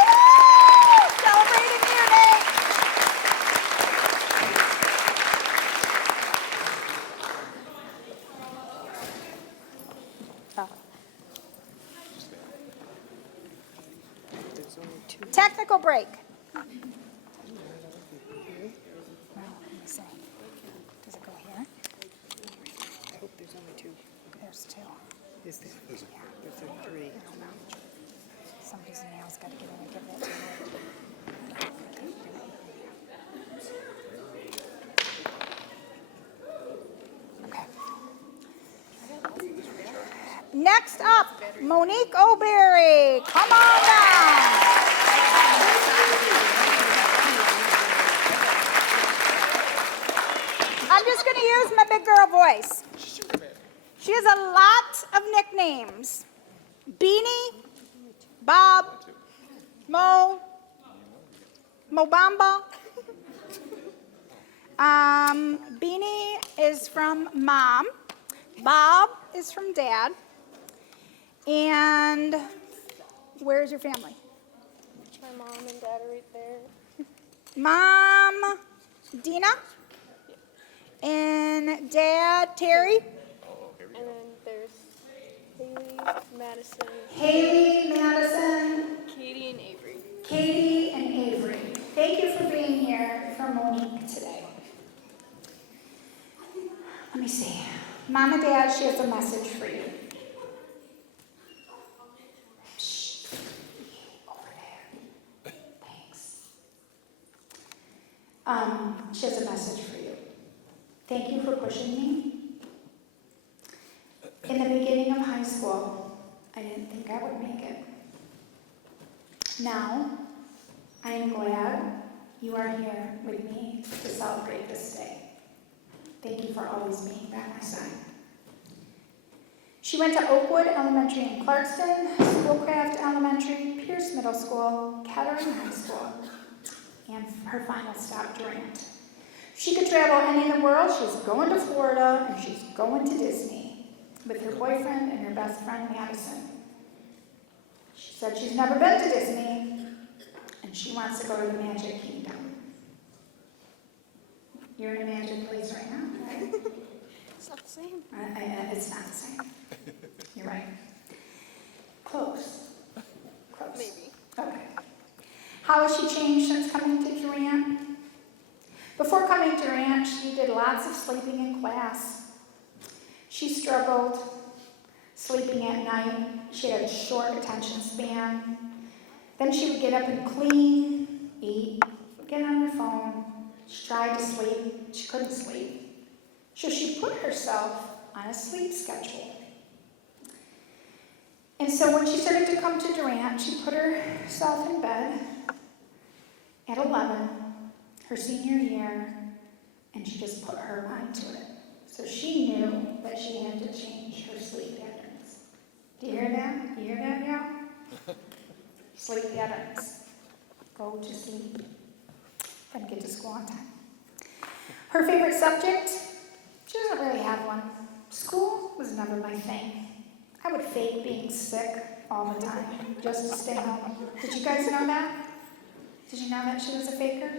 Celebrating you, Nate. Oh. Technical break. Well, let me see. Does it go here? I hope there's only 2. There's 2. Is there? There's 3. I don't know. Somebody's nail's got to get in and give that to me. Okay. Next up, Monique O'Berry. Come on down. I'm just going to use my big girl voice. She has a lot of nicknames. Beanie, Bob, Mo, Mobamba. Beanie is from Mom. Bob is from Dad. And where's your family? My mom and dad are right there. Mom, Dina, And Dad, Terry? And then there's Haley, Madison, Haley, Madison, Katie, and Avery. Katie, and Avery. Thank you for being here for Monique today. Let me see. Mom and Dad, she has a message for you. Shh. Over there. Thanks. She has a message for you. Thank you for pushing me. In the beginning of high school, I didn't think I would make it. Now, I am glad you are here with me to celebrate this day. Thank you for always being by my side. She went to Oakwood Elementary in Clarkston, Schoolcraft Elementary, Pierce Middle School, Kettering High School, and her final stop, Durant. She could travel any in the world. She's going to Florida, and she's going to Disney with her boyfriend and her best friend, Madison. She said she's never been to Disney, and she wants to go to the Magic Kingdom. You're in a magic place right now, right? It's not the same. It's not the same. You're right. Close. Close. Maybe. Okay. How has she changed since coming to Durant? Before coming to Durant, she did lots of sleeping in class. She struggled sleeping at night. She had a short attention span. Then she would get up and clean, eat, get on her phone. She tried to sleep. She couldn't sleep. So she put herself on a sleep schedule. And so when she started to come to Durant, she put herself in bed at 11, her senior year, and she just put her mind to it. So she knew that she had to change her sleep patterns. Do you hear that? Do you hear that, y'all? Sleep patterns. Go to sleep. Then get to school on time. Her favorite subject? She doesn't really have one. School was never my thing. I would fake being sick all the time just to stay home. Did you guys know that? Did you know that she was a faker?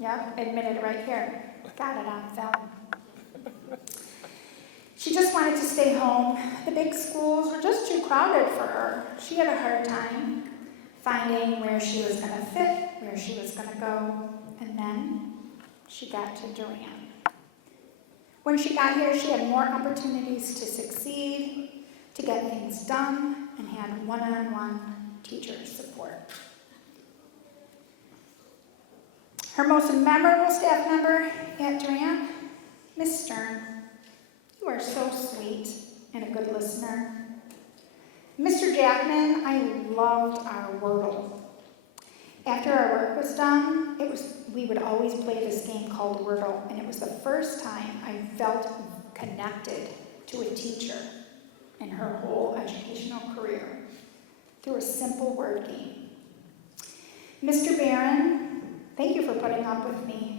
Yep, admitted it right here. Got it on film. She just wanted to stay home. The big schools were just too crowded for her. She had a hard time finding where she was going to fit, where she was going to go, and then she got to Durant. When she got here, she had more opportunities to succeed, to get things done, and had one-on-one teacher support. Her most memorable staff member at Durant, Miss Stern. You are so sweet and a good listener. Mr. Jackman, I loved our Wordle. After our work was done, we would always play this game called Wordle, and it was the first time I felt connected to a teacher in her whole educational career through a simple word game. Mr. Barron, thank you for putting up with me.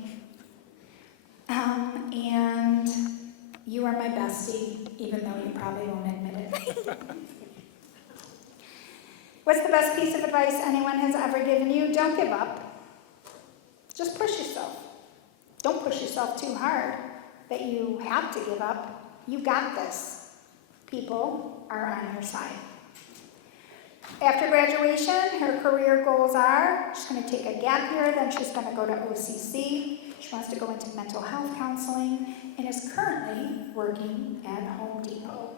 And you are my bestie, even though you probably won't admit it. What's the best piece of advice anyone has ever given you? Don't give up. Just push yourself. Don't push yourself too hard that you have to give up. You got this. People are on your side. After graduation, her career goals are she's going to take a gap year, then she's going to go to OCC. She wants to go into mental health counseling and is currently working at Home Depot.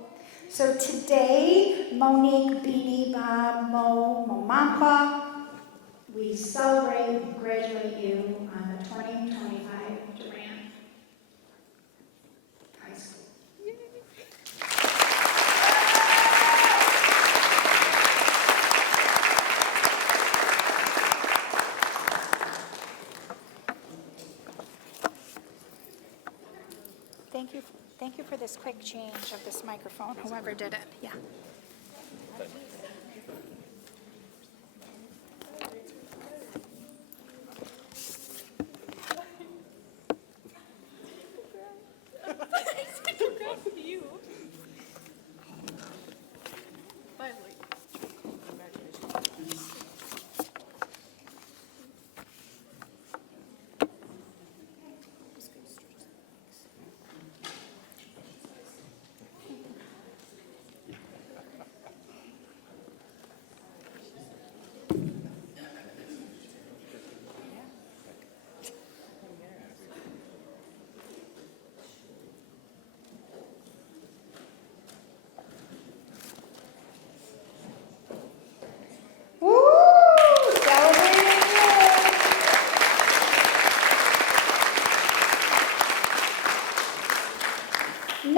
So today, Monique, Beanie, Bob, Mo, Momampa, we celebrate and graduate you on the 2025 Durant High School. Thank you for this quick change of this microphone, whoever did it. Yeah.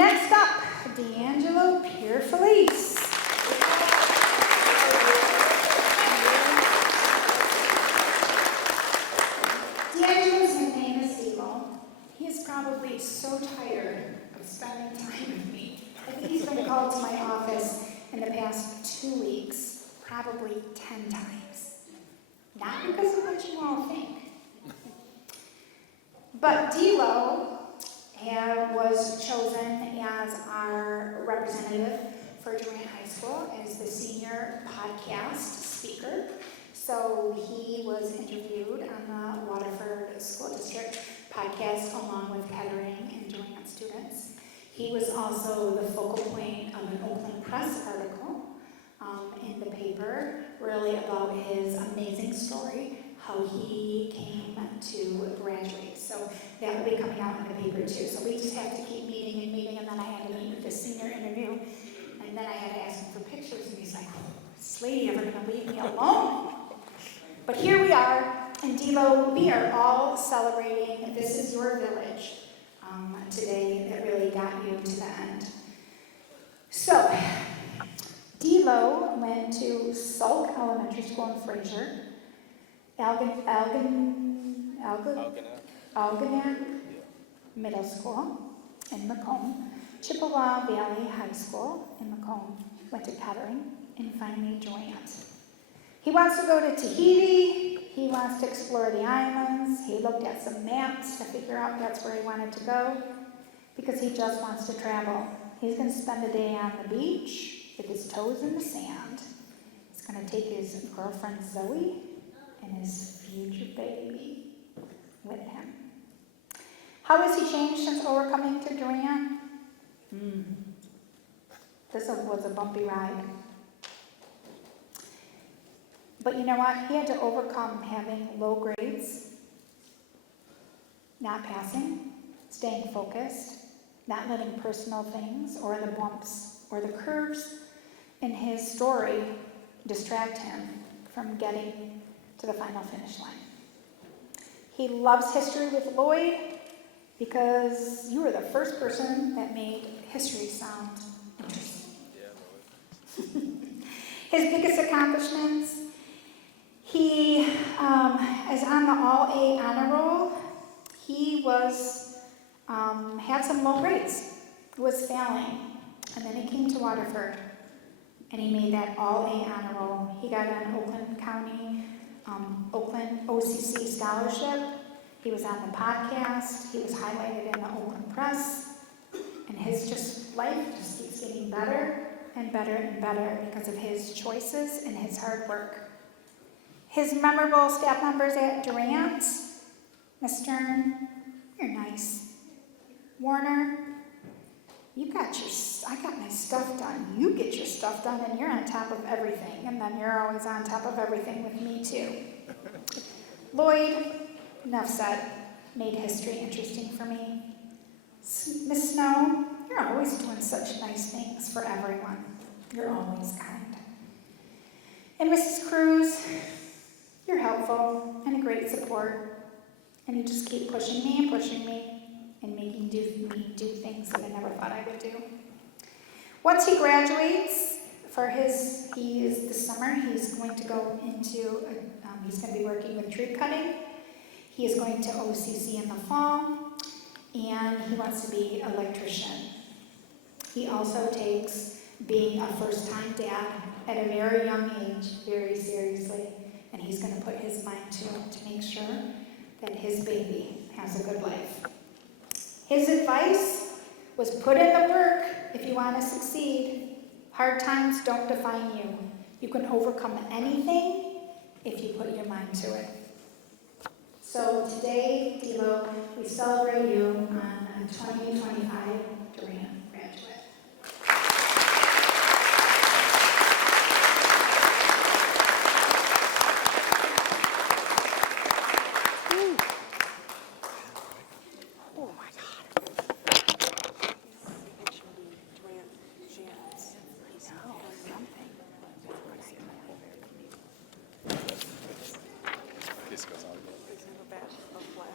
next up, D'Angelo Pierfelice. D'Angelo's nickname is D'Lo. He is probably so tired of spending time with me. I think he's been called to my office in the past 2 weeks, probably 10 times. Not because of what you all think. But D'Lo was chosen as our representative for Durant High School as the senior podcast speaker. So he was interviewed on the Waterford School District podcast along with Kettering and Durant students. He was also the focal point of an Oakland Press article in the paper, really about his amazing story, how he came to graduate. So that will be coming out in the paper too. So we just have to keep meeting and meeting, and then I had to meet with the senior interview, and then I had to ask him for pictures, and he's like, oh, is this lady ever gonna leave me alone? But here we are, and D'Lo, we are all celebrating This Is Your Village today that really got you to the end. So, D'Lo went to Salk Elementary School in Fraser, Algonac Middle School in Macomb, Chippewa Valley High School in Macomb, went to Kettering, and finally Durant. He wants to go to Tahiti, he wants to explore the islands, he looked at some maps to figure out that's where he wanted to go, because he just wants to travel. He's going to spend the day on the beach with his toes in the sand. He's going to take his girlfriend Zoe and his future baby with him. How has he changed since overcoming to Durant? This was a bumpy ride. But you know what? He had to overcome having low grades, not passing, staying focused, not letting personal things or the bumps or the curves in his story distract him from getting to the final finish line. He loves history with Lloyd because you were the first person that made history sound interesting. His biggest accomplishments, he is on the all-A honor roll. He had some low grades, was failing, and then he came to Waterford, and he made that all-A honor roll. He got an Oakland County, Oakland OCC scholarship. He was on the podcast. He was highlighted in the Oakland Press, and his life just keeps getting better and better and better because of his choices and his hard work. His memorable staff members at Durant, Miss Stern, you're nice. Warner, I got my stuff done. You get your stuff done, and you're on top of everything. And then you're always on top of everything with me, too. Lloyd, enough said, made history interesting for me. Miss Snow, you're always doing such nice things for everyone. You're always kind. And Mrs. Cruz, you're helpful and a great support. And you just keep pushing me and making me do things that I never thought I would do. Once he graduates, this summer, he's going to go into, he's going to be working with tree cutting. He is going to OCC in the fall, and he wants to be an electrician. He also takes being a first-time dad at a very young age very seriously, and he's going to put his mind to it to make sure that his baby has a good life. His advice was put in the work if you want to succeed. Hard times don't define you. You can overcome anything if you put your mind to it. So today, D'Lo, we celebrate you on a 2025 Durant graduate. Oh my God. Kiss goes on. There's no bad of black.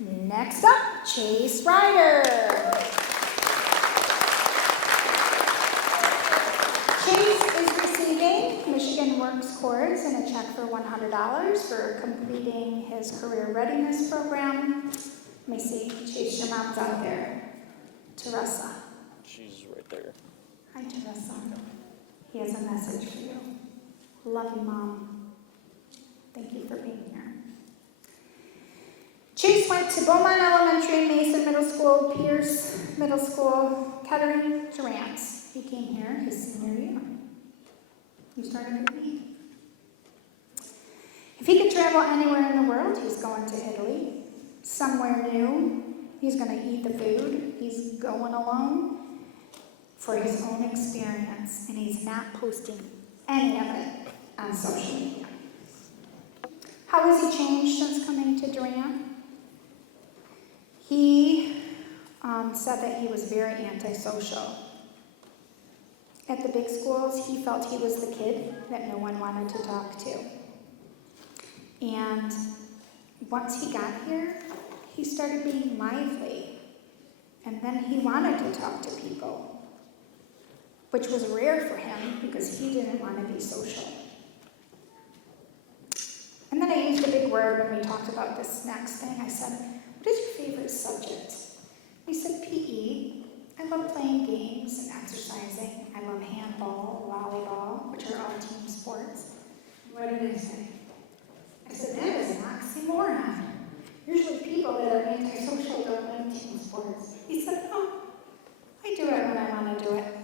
Next up, Chase Ryder. Chase is receiving Michigan Works Cords and a check for $100 for completing his career readiness program. Let me see, Chase, your mom's out there. Teresa. She's right there. Hi, Teresa. He has a message for you. Love you, Mom. Thank you for being here. Chase went to Beaumont Elementary, Mason Middle School, Pierce Middle School, Kettering, Durant. He came here his senior year. You started with me. If he could travel anywhere in the world, he's going to Italy. Somewhere new. He's going to eat the food. He's going alone for his own experience, and he's not posting any of it on social media. How has he changed since coming to Durant? He said that he was very antisocial. At the big schools, he felt he was the kid that no one wanted to talk to. And once he got here, he started being lively. And then he wanted to talk to people, which was rare for him because he didn't want to be social. And then I used a big word when we talked about this next thing. I said, what is your favorite subject? He said, PE. I love playing games and exercising. I love handball, volleyball, which are all team sports. What did I say? I said, that is an oxymoron. Usually people that are antisocial don't like team sports. He said, oh, I do it when I want to do it.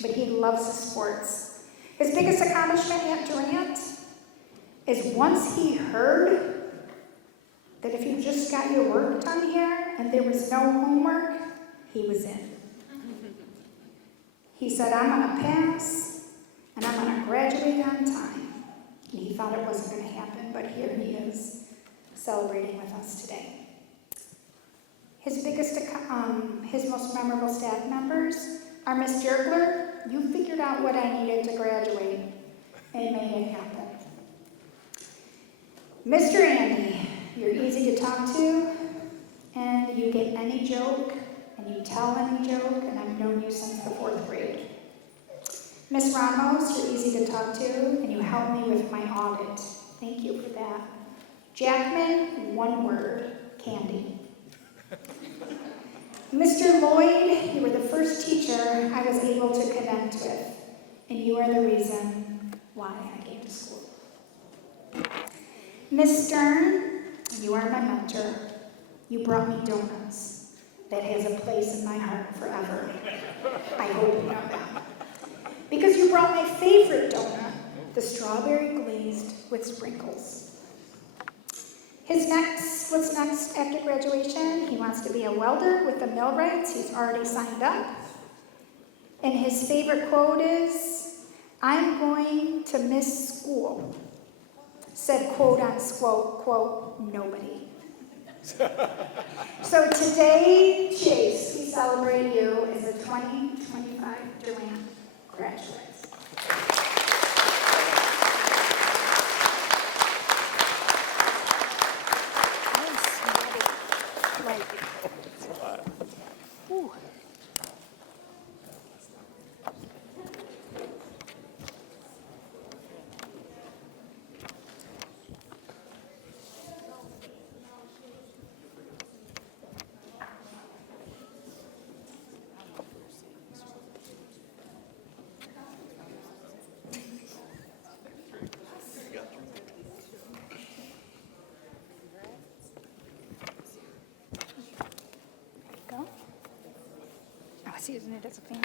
But he loves the sports. His biggest accomplishment at Durant is once he heard that if you just got your work done here and there was no homework, he was in. He said, I'm going to pass and I'm going to graduate on time. And he thought it wasn't going to happen, but here he is celebrating with us today. His most memorable staff members are Miss Jergler. You figured out what I needed to graduate and made it happen. Mr. Andy, you're easy to talk to, and you get any joke, and you tell any joke, and I've known you since the 4th grade. Miss Ramos, you're easy to talk to, and you helped me with my audit. Thank you for that. Jackman, one word, candy. Mr. Lloyd, you were the first teacher I was able to connect with, and you are the reason why I came to school. Miss Stern, you are my mentor. You brought me donuts. That has a place in my heart forever. I hope you know that. Because you brought my favorite donut, the strawberry glazed with sprinkles. What's next after graduation? He wants to be a welder with the millwrights. He's already signed up. And his favorite quote is, I'm going to miss school. Said quote unquote, quote, nobody. So today, Chase, we celebrate you as a 2025 Durant graduate. Go. I was using it as a fan.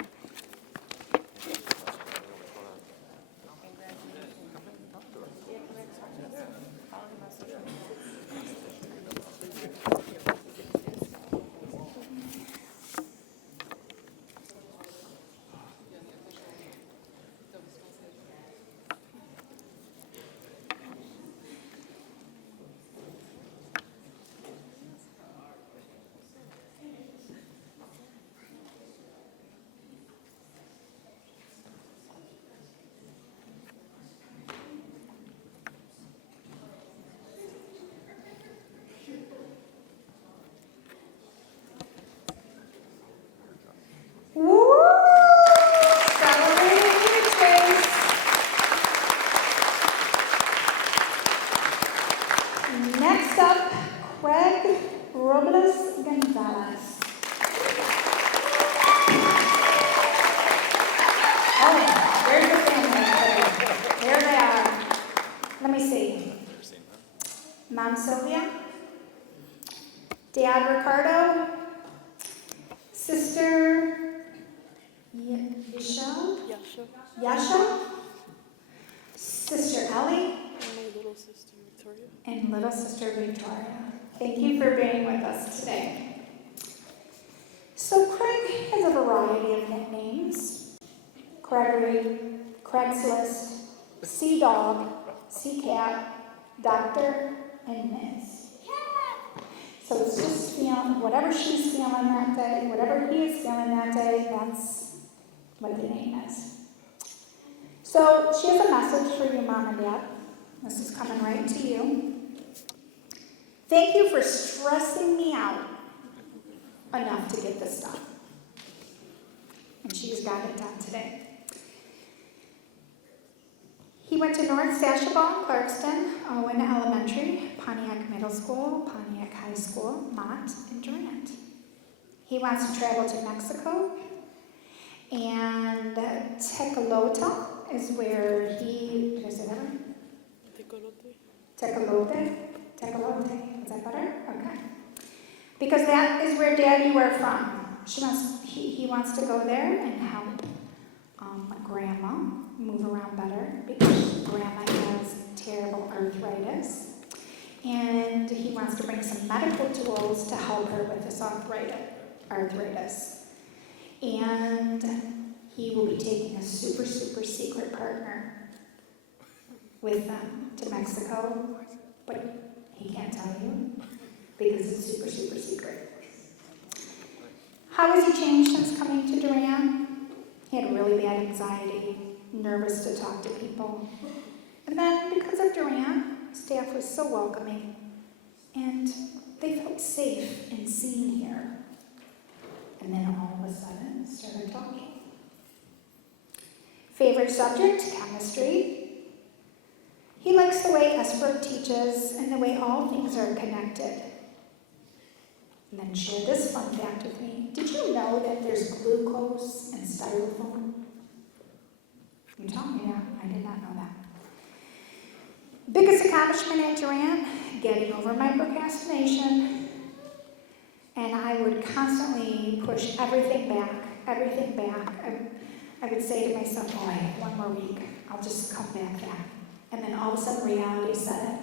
Robles Gonzalez. Oh, there's the family. There they are. Let me see. Mom Sylvia. Dad Ricardo. Sister Yasha. Yasha. Sister Ellie. And my little sister Victoria. And little sister Victoria. Thank you for being with us today. So Craig has a variety of nicknames. Gregory, Craigslist, Sea Dog, Sea Cat, Doctor, and Ms. So it's just feeling, whatever she's feeling that day, whatever he is feeling that day, that's what the name is. So she has a message for you, Mom and Dad. This is coming right to you. Thank you for stressing me out enough to get this done. And she's got it done today. He went to North Sashabaw, Clarkston, Owen Elementary, Pontiac Middle School, Pontiac High School, Mott, and Durant. He wants to travel to Mexico, and Tecolote is where he, did I say that right? Tecolote, is that better? Okay. Because that is where Dad, you are from. He wants to go there and help Grandma move around better because Grandma has terrible arthritis. And he wants to bring some medical tools to help her with this arthritis. And he will be taking a super, super secret partner with them to Mexico, but he can't tell you because it's super, super secret. How has he changed since coming to Durant? He had really bad anxiety, nervous to talk to people. And then because of Durant, staff was so welcoming and they felt safe and seen here. And then all of a sudden started talking. Favorite subject, chemistry. He likes the way Esbrook teaches and the way all things are connected. And then shared this fun fact with me. Did you know that there's glucose and styrofoam? You told me that. I did not know that. Biggest accomplishment at Durant, getting over my procrastination. And I would constantly push everything back. I would say to myself, oh, I have one more week. I'll just come back that. And then all of a sudden reality set in.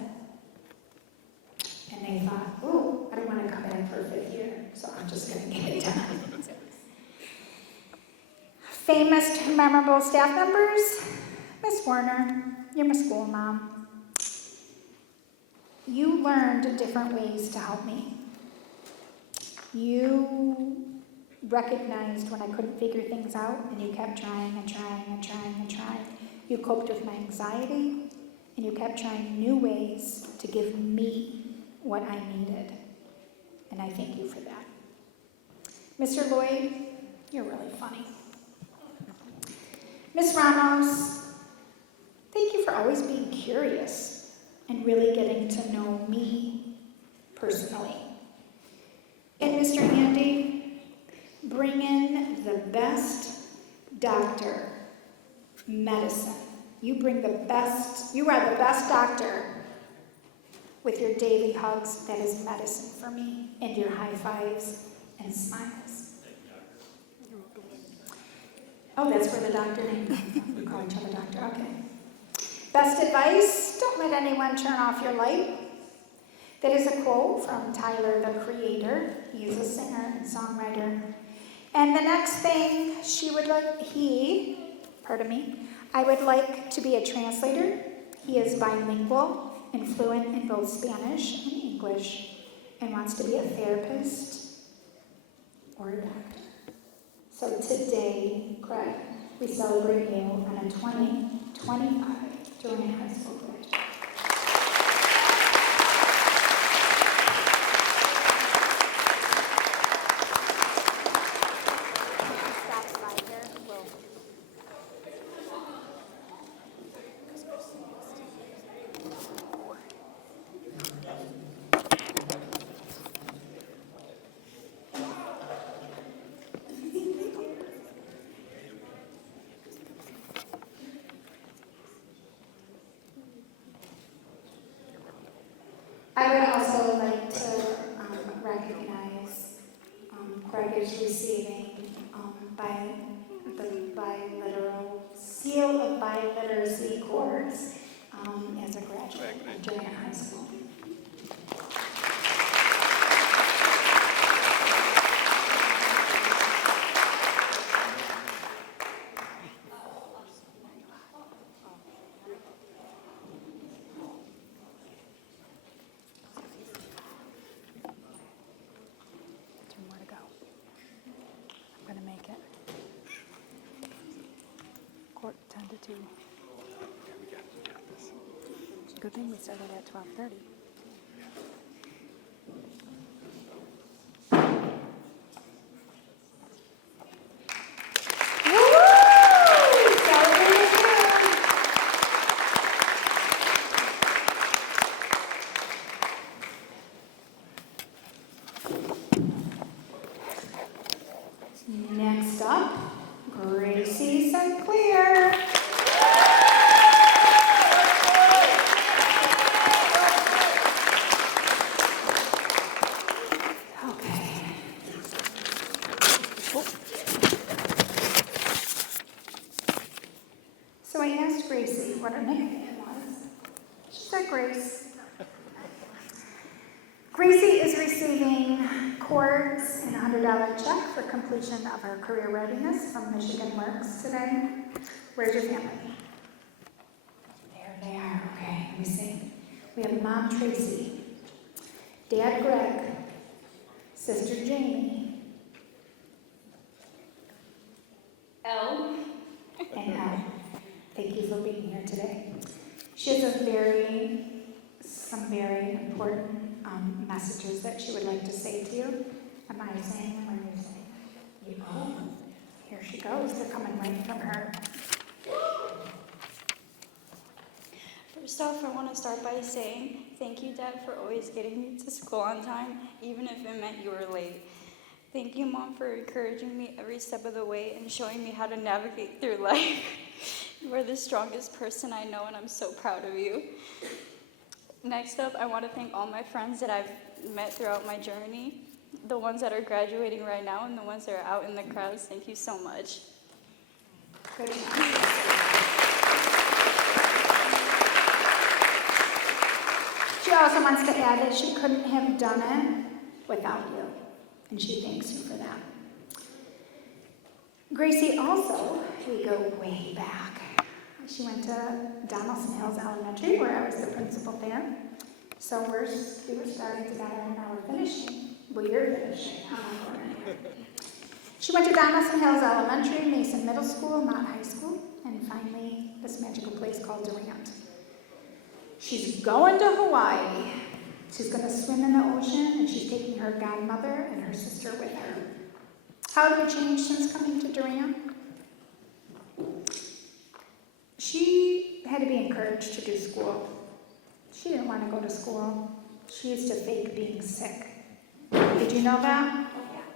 And they thought, oh, I don't want to come back for a 5th year, so I'm just going to get it done. Famous, memorable staff members. Miss Warner, you're my school mom. You learned different ways to help me. You recognized when I couldn't figure things out, and you kept trying and trying and trying and trying. You coped with my anxiety, and you kept trying new ways to give me what I needed. And I thank you for that. Mr. Lloyd, you're really funny. Miss Ramos, thank you for always being curious and really getting to know me personally. And Mr. Andy, bring in the best doctor, medicine. You are the best doctor with your daily hugs. That is medicine for me, and your high fives and smiles. Oh, that's where the doctor name. We call each other doctor. Okay. Best advice, don't let anyone turn off your light. That is a quote from Tyler, the Creator. He is a singer and songwriter. And the next thing I would like to be a translator. He is bilingual and fluent in both Spanish and English and wants to be a therapist or a doctor. So today, Craig, we celebrate you on a 2025 Durant High School graduate. Greg is receiving by the biliteral seal of biliteracy course as a graduate of Durant High School. Two more to go. I'm gonna make it. Court 10 to 2. Good thing we started at 12:30. Next up, Gracie Sinclair. Okay. So I asked Gracie what her nickname was. She said Grace. Gracie is receiving cords and a $100 check for completion of her career readiness from Michigan Works today. Where's your family? There they are. Okay, let me see. We have Mom Tracy, Dad Greg, Sister Jamie, Elle, and Elle. Thank you for being here today. She has some very important messages that she would like to say to you. Am I saying them or are you saying them? You know. Here she goes. They're coming right from her. First off, I want to start by saying thank you, Dad, for always getting me to school on time, even if it meant you were late. Thank you, Mom, for encouraging me every step of the way and showing me how to navigate through life. You are the strongest person I know, and I'm so proud of you. Next up, I want to thank all my friends that I've met throughout my journey, the ones that are graduating right now and the ones that are out in the crowds. Thank you so much. Good enough. She also wants to add that she couldn't have done it without you, and she thanks you for that. Gracie also, we go way back. She went to Donaldson Hills Elementary, where I was the principal there. So we were starting together and now we're finishing. Well, you're finishing. She went to Donaldson Hills Elementary, Mason Middle School, Mott High School, and finally this magical place called Durant. She's going to Hawaii. She's going to swim in the ocean, and she's taking her godmother and her sister with her. How have you changed since coming to Durant? She had to be encouraged to do school. She didn't want to go to school. She used to fake being sick. Did you know that?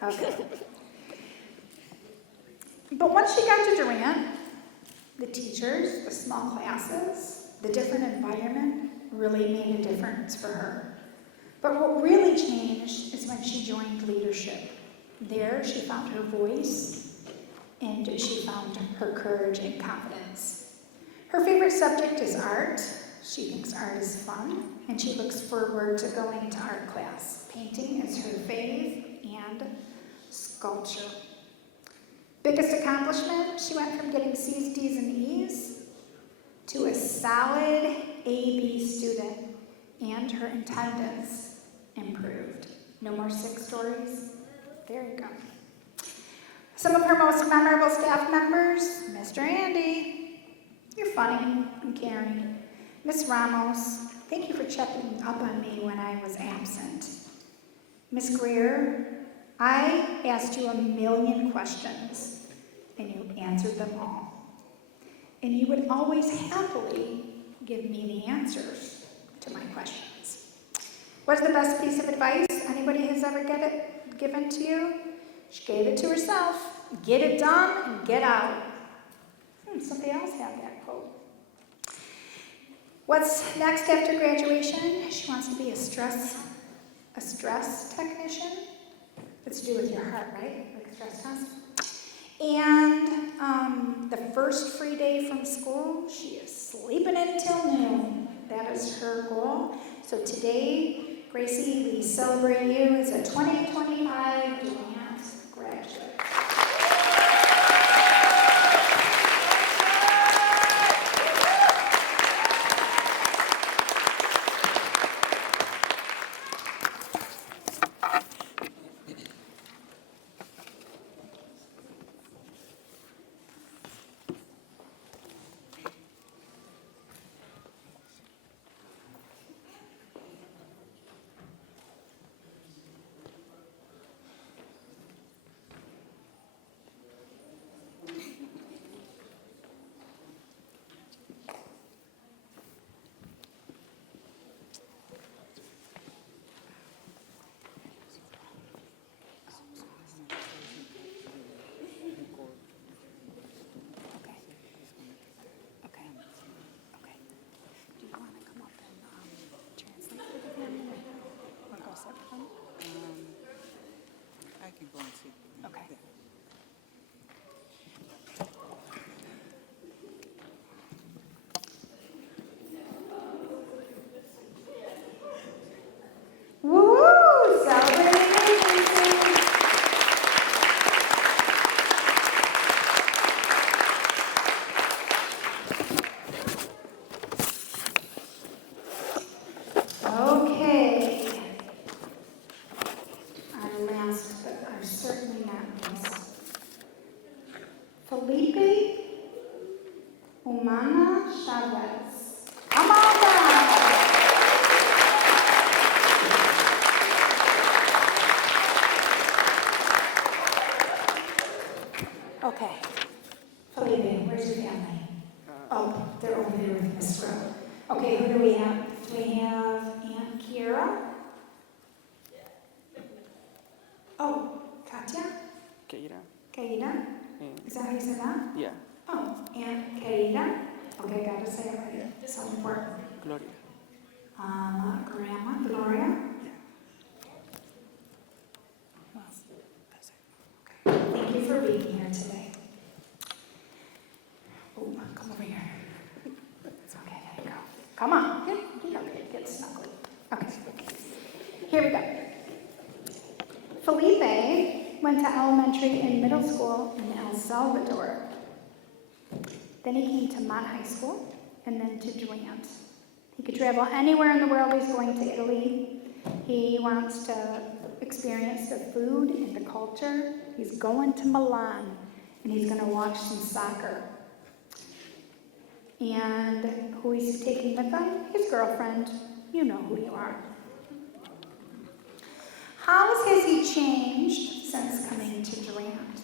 Okay. But once she got to Durant, the teachers, the small classes, the different environment really made a difference for her. But what really changed is when she joined leadership. There, she found her voice, and she found her courage and confidence. Her favorite subject is art. She thinks art is fun, and she looks forward to going to art class. Painting is her fave, and sculpture. Biggest accomplishment, she went from getting C's, D's, and E's to a solid A/B student, and her attendance improved. No more sick stories. There you go. Some of her most memorable staff members, Mr. Andy. You're funny and caring. Miss Ramos, thank you for checking up on me when I was absent. Miss Greer, I asked you 1,000,000 questions, and you answered them all. And you would always happily give me the answers to my questions. What's the best piece of advice anybody has ever given to you? She gave it to herself. Get it done and get out. Somebody else had that quote. What's next after graduation? She wants to be a stress technician. It's to do with your heart, right? Like a stress test. And the first free day from school, she is sleeping until noon. That is her goal. So today, Gracie, we celebrate you as a 2025 Durant graduate. I can go and see. Okay. Woo! Celebrating Gracie. Okay. Our last, but are certainly not least. Felipe Umana Chavez. Come on down. Okay. Felipe, where's your family? Oh, they're over there with Miss Rowe. Okay, who do we have? We have Aunt Kira. Oh, Katya? Keira. Kaida? And Is that how you said that? yeah, Oh, Aunt Kaida. Okay, gotta say it right. So important. Gloria. Grandma Gloria. Thank you for being here today. Oh, come over here. It's okay, there you go. Come on. Get snuggly. Okay. Here we go. Felipe went to elementary and middle school in El Salvador. Then he came to Mott High School and then to Durant. He could travel anywhere in the world. He's going to Italy. He wants to experience the food and the culture. He's going to Milan and he's going to watch some soccer. And who he's taking with him? His girlfriend. You know who you are. How has he changed since coming to Durant?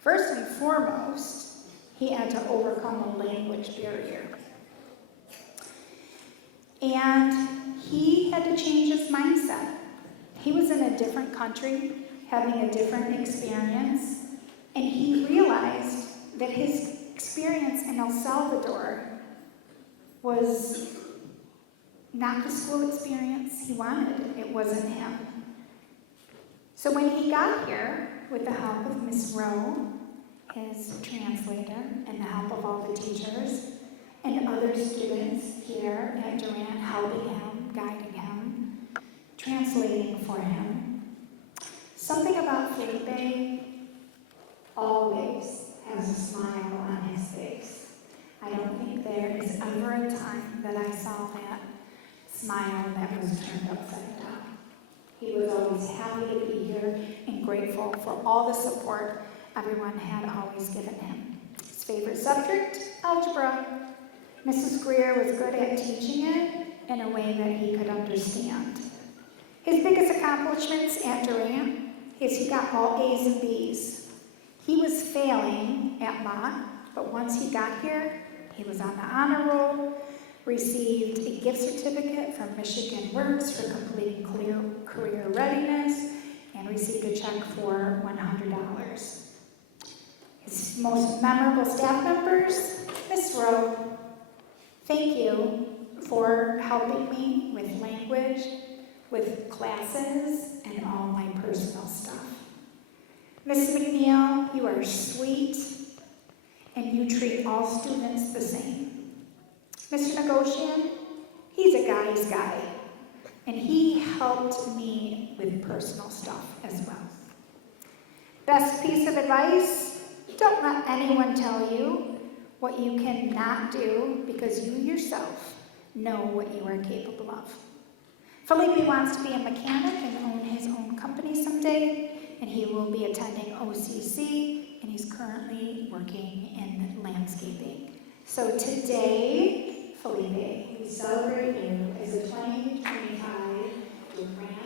First and foremost, he had to overcome a language barrier. And he had to change his mindset. He was in a different country, having a different experience, and he realized that his experience in El Salvador was not the school experience he wanted. It wasn't him. So when he got here, with the help of Miss Rowe, his translator, and the help of all the teachers, and other students here at Durant helping him, guiding him, translating for him, something about Felipe always has a smile on his face. I don't think there is ever a time that I saw that smile that was turned upside down. He was always happy to be here and grateful for all the support everyone had always given him. His favorite subject, algebra. Mrs. Greer was good at teaching it in a way that he could understand. His biggest accomplishments at Durant is he got all A's and B's. He was failing at Mott, but once he got here, he was on the honor roll, received a gift certificate from Michigan Works for completing career readiness, and received a check for $100. His most memorable staff members, Miss Rowe, thank you for helping me with language, with classes, and all my personal Miss McNeil, you are sweet, and you treat all students the same. Mr. Negocian, he's a guy's guy, and he helped me with personal stuff as well. Best piece of advice, don't let anyone tell you what you cannot do because you yourself know what you are capable of. Felipe wants to be a mechanic and own his own company someday, and he will be attending OCC, and he's currently working in landscaping. So today, Felipe, we celebrate you as a 2025 Durant